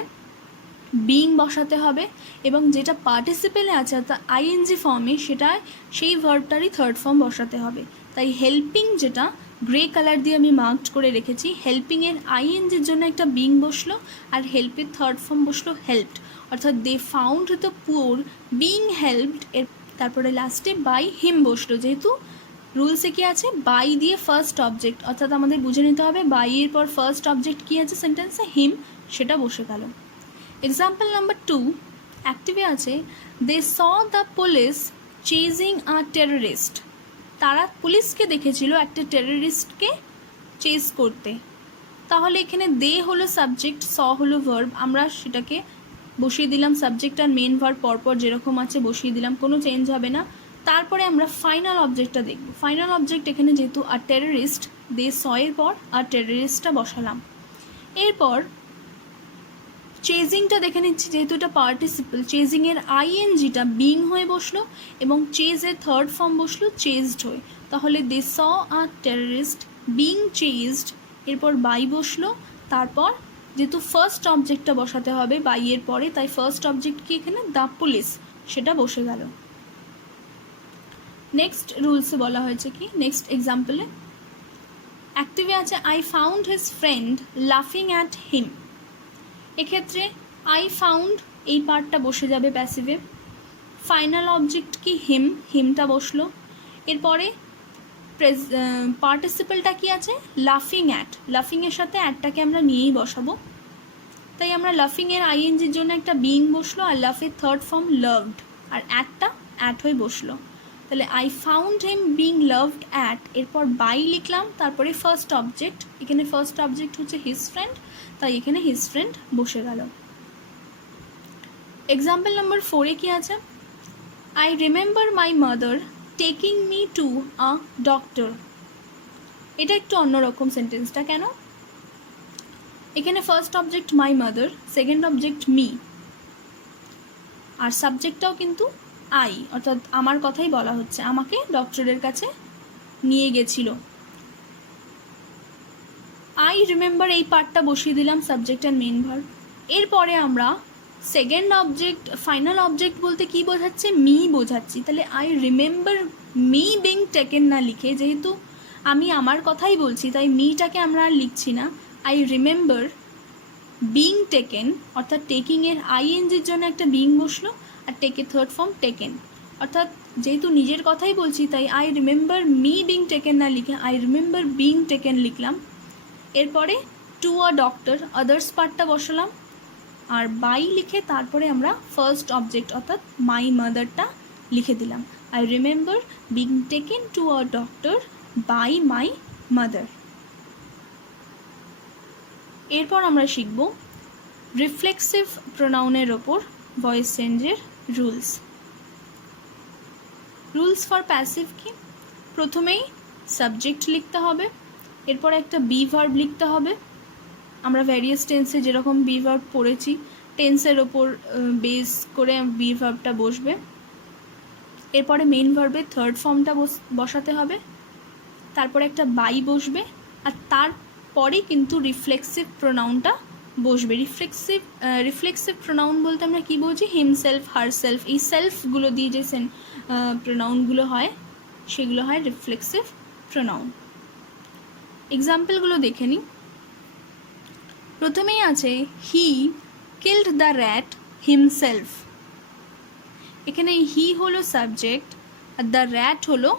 বিং বসাতে হবে, এবং যেটা পার্টিসিপেলে আছে অর্থাৎ আইএনজি ফর্মে সেটা সেই ভার্বটারই থার্ড ফর্ম বসাতে হবে। তাই হেল্পিং, যেটা গ্রে কালার দিয়ে আমি মার্কড করে রেখেছি, হেল্পিংয়ের আইএনজির জন্য একটা বিং বসলো, আর হেল্পের থার্ড ফর্ম বসলো হেল্পড, অর্থাৎ they found the poor being helped, এর তারপরে লাস্টে বাই হিম বসলো, যেহেতু রুলসে কি আছে বাই দিয়ে ফার্স্ট অবজেক্ট, অর্থাৎ আমাদের বুঝে নিতে হবে বাইয়ের পর ফার্স্ট অবজেক্ট কী আছে সেন্টেন্সে, হিম, সেটা বসে গেল। এক্সাম্পল নাম্বার 2 অ্যাক্টিভে আছে they saw the police chasing a terrorist. তারা পুলিশকে দেখেছিল একটা টেররিস্টকে চেজ করতে। তাহলে এখানে দে হলো সাবজেক্ট, স হলো ভার্ব, আমরা সেটাকে বসিয়ে দিলাম সাবজেক্ট আর মেন ভার্ব পরপর যেরকম আছে বসিয়ে দিলাম, কোনো চেঞ্জ হবে না। তারপরে আমরা ফাইনাল অবজেক্টটা দেখব। ফাইনাল অবজেক্ট এখানে যেহেতু আ টেররিস্ট, দে স এর পর আর টেররিস্টটা বসালাম। এরপর চেজিংটা দেখে নিচ্ছি, যেহেতু এটা পার্টিসিপল, চেজিংয়ের আইএনজিটা বিং হয়ে বসলো এবং চেজের থার্ড ফর্ম বসলো চেজড হয়ে। তাহলে দে স আ টেররিস্ট বিং চেজড, এরপর বাই বসলো। তারপর যেহেতু ফার্স্ট অবজেক্টটা বসাতে হবে বাই এর পরে, তাই ফার্স্ট অবজেক্ট কি এখানে দ্য পুলিশ, সেটা বসে গেল। নেক্সট রুলসে বলা হয়েছে কি, নেক্সট এক্সাম্পলে অ্যাক্টিভে আছে আই ফাউন্ড হিজ ফ্রেন্ড লাফিং অ্যাট হিম। এক্ষেত্রে আই ফাউন্ড এই পার্টটা বসে যাবে প্যাসিভে। ফাইনাল অবজেক্ট কি হিম, হিমটা বসলো। এরপরে পার্টিসিপলটা কি আছে লাফিং অ্যাট, লাফিংয়ের সাথে অ্যাটটাকে আমরা নিয়েই বসাবো, তাই আমরা লাফিংয়ের আইএনজির জন্য একটা বিং বসলো আর লাফের থার্ড ফর্ম লাভড আর অ্যাটটা অ্যাট হয়ে বসলো। তাহলে I found him being laughed at, এরপর বাই লিখলাম, তারপরে ফার্স্ট অবজেক্ট, এখানে ফার্স্ট অবজেক্ট হচ্ছে হিজ ফ্রেন্ড, তাই এখানে হিজ ফ্রেন্ড বসে গেল। এক্সাম্পল নাম্বার 4-এ কি আছে, I remember my mother taking me to a doctor. এটা একটু অন্যরকম সেন্টেন্সটা, কেন? এখানে first object my mother, second object me, আর সাবজেক্টটাও কিন্তু আই, অর্থাৎ আমার কথাই বলা হচ্ছে, আমাকে ডক্টরের কাছে নিয়ে গেছিল। আই রিমেম্বার এই পার্টটা বসিয়ে দিলাম সাবজেক্ট অ্যান্ড মেন ভার্ব। এরপরে আমরা সেকেন্ড অবজেক্ট, ফাইনাল অবজেক্ট বলতে কি বোঝাচ্ছে, মি বোঝাচ্ছি। তাহলে I remember me being taken না লিখে, যেহেতু আমি আমার কথাই বলছি তাই মিটাকে আমরা আর লিখছি না, আই রিমেম্বার বিং টেকেন, অর্থাৎ টেকিংয়ের আইএনজির জন্য একটা বিং বসলো আর টেকের থার্ড ফর্ম টেকেন, অর্থাৎ যেহেতু নিজের কথাই বলছি তাই I remember me being taken না লিখে আই রিমেম্বার বিং টেকেন লিখলাম। এরপরে টু আ ডক্টর আদার্স পার্টটা বসালাম আর বাই লিখে তারপরে আমরা ফার্স্ট অবজেক্ট অর্থাৎ মাই মাদারটা লিখে দিলাম, I remember being taken to a doctor by my mother. এরপর আমরা শিখব রিফ্লেক্সিভ প্রোনাউনের ওপর ভয়েস চেঞ্জের রুলস। রুলস ফর প্যাসিভ কি, প্রথমেই সাবজেক্ট লিখতে হবে, এরপর একটা বি ভার্ব লিখতে হবে। আমরা ভ্যারিয়াস টেন্সে যেরকম বি ভার্ব পড়েছি, টেন্সের ওপর বেস করে বি ভার্বটা বসবে। এরপরে মেন ভার্বের থার্ড ফর্মটা বসাতে হবে, তারপরে একটা বাই বসবে আর তারপরে কিন্তু রিফ্লেক্সিভ প্রোনাউনটা বসবে। রিফ্লেক্সিভ প্রোনাউন বলতে আমরা কী বুঝি, হিমসেলফ, হারসেলফ, এই সেলফগুলো দিয়ে যে প্রোনাউনগুলো হয় সেগুলো হয় রিফ্লেক্সিভ প্রোনাউন। এক্সাম্পলগুলো দেখে নিই। প্রথমেই আছে he killed the rat himself. এখানে হি হলো সাবজেক্ট আর দ্য র্যাট হলো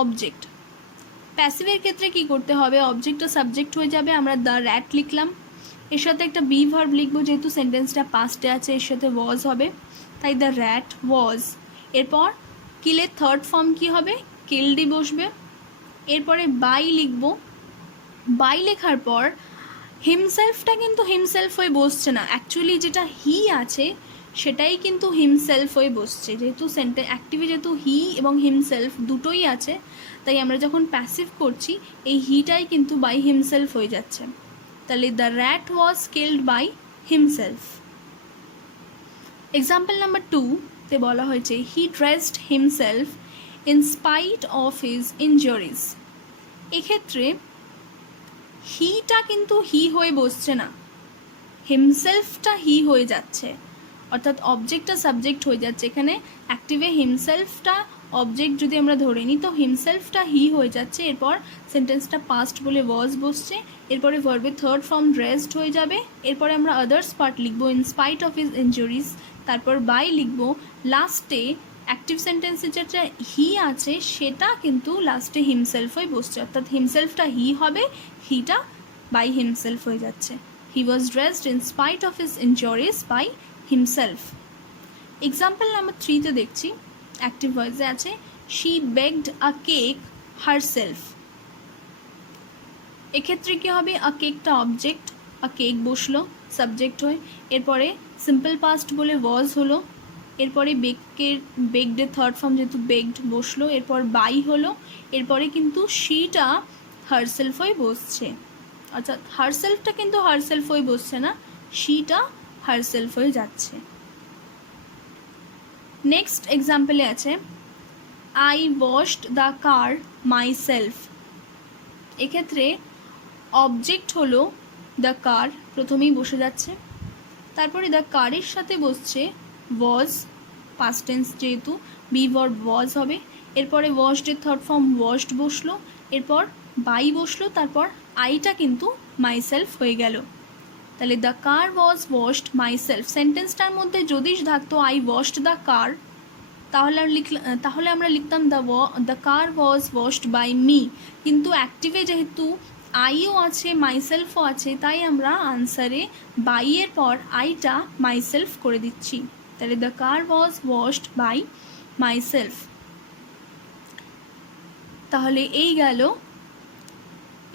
অবজেক্ট। প্যাসিভের ক্ষেত্রে কি করতে হবে, অবজেক্টটা সাবজেক্ট হয়ে যাবে, আমরা দ্য র্যাট লিখলাম, এর সাথে একটা বি ভার্ব লিখবো, যেহেতু সেন্টেন্সটা পাস্টে আছে এর সাথে ওয়াজ হবে, তাই দ্য র্যাট ওয়াজ। এরপর কিলের থার্ড ফর্ম কি হবে, কিল্ডই বসবে। এরপরে বাই লিখবো, বাই লেখার পর হিমসেলফটা কিন্তু হিমসেলফ হয়ে বসছে না, অ্যাকচুয়ালি যেটা হি আছে সেটাই কিন্তু হিমসেলফ হয়ে বসছে, যেহেতু অ্যাক্টিভে যেহেতু হি এবং হিমসেলফ দুটোই আছে, তাই আমরা যখন প্যাসিভ করছি এই হিটাই কিন্তু বাই হিমসেলফ হয়ে যাচ্ছে। তাহলে the rat was killed by himself. Example number 2-তে বলা হয়েছে he dressed himself in spite of his injuries. এক্ষেত্রে হিটা কিন্তু হি হয়ে বসছে না, হিমসেলফটা হি হয়ে যাচ্ছে, অর্থাৎ অবজেক্টটা সাবজেক্ট হয়ে যাচ্ছে। এখানে অ্যাক্টিভে হিমসেলফটা অবজেক্ট যদি আমরা ধরে নিই তো হিমসেলফটা হি হয়ে যাচ্ছে, এরপর সেন্টেন্সটা পাস্ট বলে ওয়াজ বসছে, এরপরে ভার্বের থার্ড ফর্ম ড্রেসড হয়ে যাবে, এরপরে আমরা আদার্স পার্ট লিখবো in spite of his injuries, তারপর বাই লিখবো, লাস্টে অ্যাক্টিভ সেন্টেন্সে যেটা হি আছে সেটা কিন্তু লাস্টে হিমসেলফ হয়ে বসছে, অর্থাৎ হিমসেলফটা হি হবে, হিটা বাই হিমসেলফ হয়ে যাচ্ছে। He was dressed in spite of his injuries by himself. Example number 3-তে দেখছি অ্যাক্টিভ ভয়েসে আছে she baked a cake herself. এক্ষেত্রে কী হবে, আ কেকটা অবজেক্ট, আ কেক বসলো সাবজেক্ট হয়ে, এরপরে সিম্পল পাস্ট বলে ওয়াজ হলো, এরপরে বেকডের থার্ড ফর্ম যেহেতু বেকড বসলো, এরপর বাই হলো, এরপরে কিন্তু শিটা হারসেলফ হয়ে বসছে, অর্থাৎ হারসেলফটা কিন্তু হারসেলফ হয়ে বসছে না, শিটা হারসেলফ হয়ে যাচ্ছে। নেক্সট এক্সাম্পলে আছে I washed the car my self. এক্ষেত্রে অবজেক্ট হলো দ্য কার, প্রথমেই বসে যাচ্ছে, তারপরে দ্য কারের সাথে বসছে ওয়াজ, পাস্ট টেন্স যেহেতু বি ভার্ব ওয়াজ হবে, এরপরে ওয়াশডের থার্ড ফর্ম ওয়াশড বসলো, এরপর বাই বসলো, তারপর আইটা কিন্তু মাই সেলফ হয়ে গেল। তাহলে the car was washed myself, সেন্টেন্সটার মধ্যে যদি থাকতো আই ওয়াশড দ্য কার, তাহলে আমরা লিখতাম the car was washed by me, কিন্তু অ্যাক্টিভে যেহেতু আইও আছে মাইসেলফও আছে, তাই আমরা আনসারে বাইয়ের পর আইটা মাইসেলফ করে দিচ্ছি। তাহলে the car was washed by myself. তাহলে এই গেল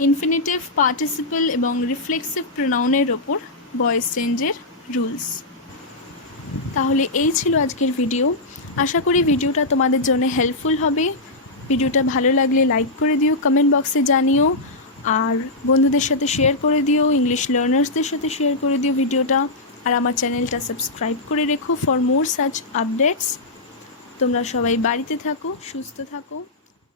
ইনফিনিটিভ, পার্টিসিপল এবং রিফ্লেক্সিভ প্রোনাউনের ওপর ভয়েস চেঞ্জের রুলস। তাহলে এই ছিল আজকের ভিডিও। আশা করি ভিডিওটা তোমাদের জন্য হেল্পফুল হবে। ভিডিওটা ভালো লাগলে লাইক করে দিও, কমেন্ট বক্সে জানিও, আর বন্ধুদের সাথে শেয়ার করে দিও, ইংলিশ লার্নার্সদের সাথে শেয়ার করে দিও ভিডিওটা, আর আমার চ্যানেলটা সাবস্ক্রাইব করে রেখো ফর মোর সাচ আপডেটস। তোমরা সবাই বাড়িতে থাকো, সুস্থ থাকো।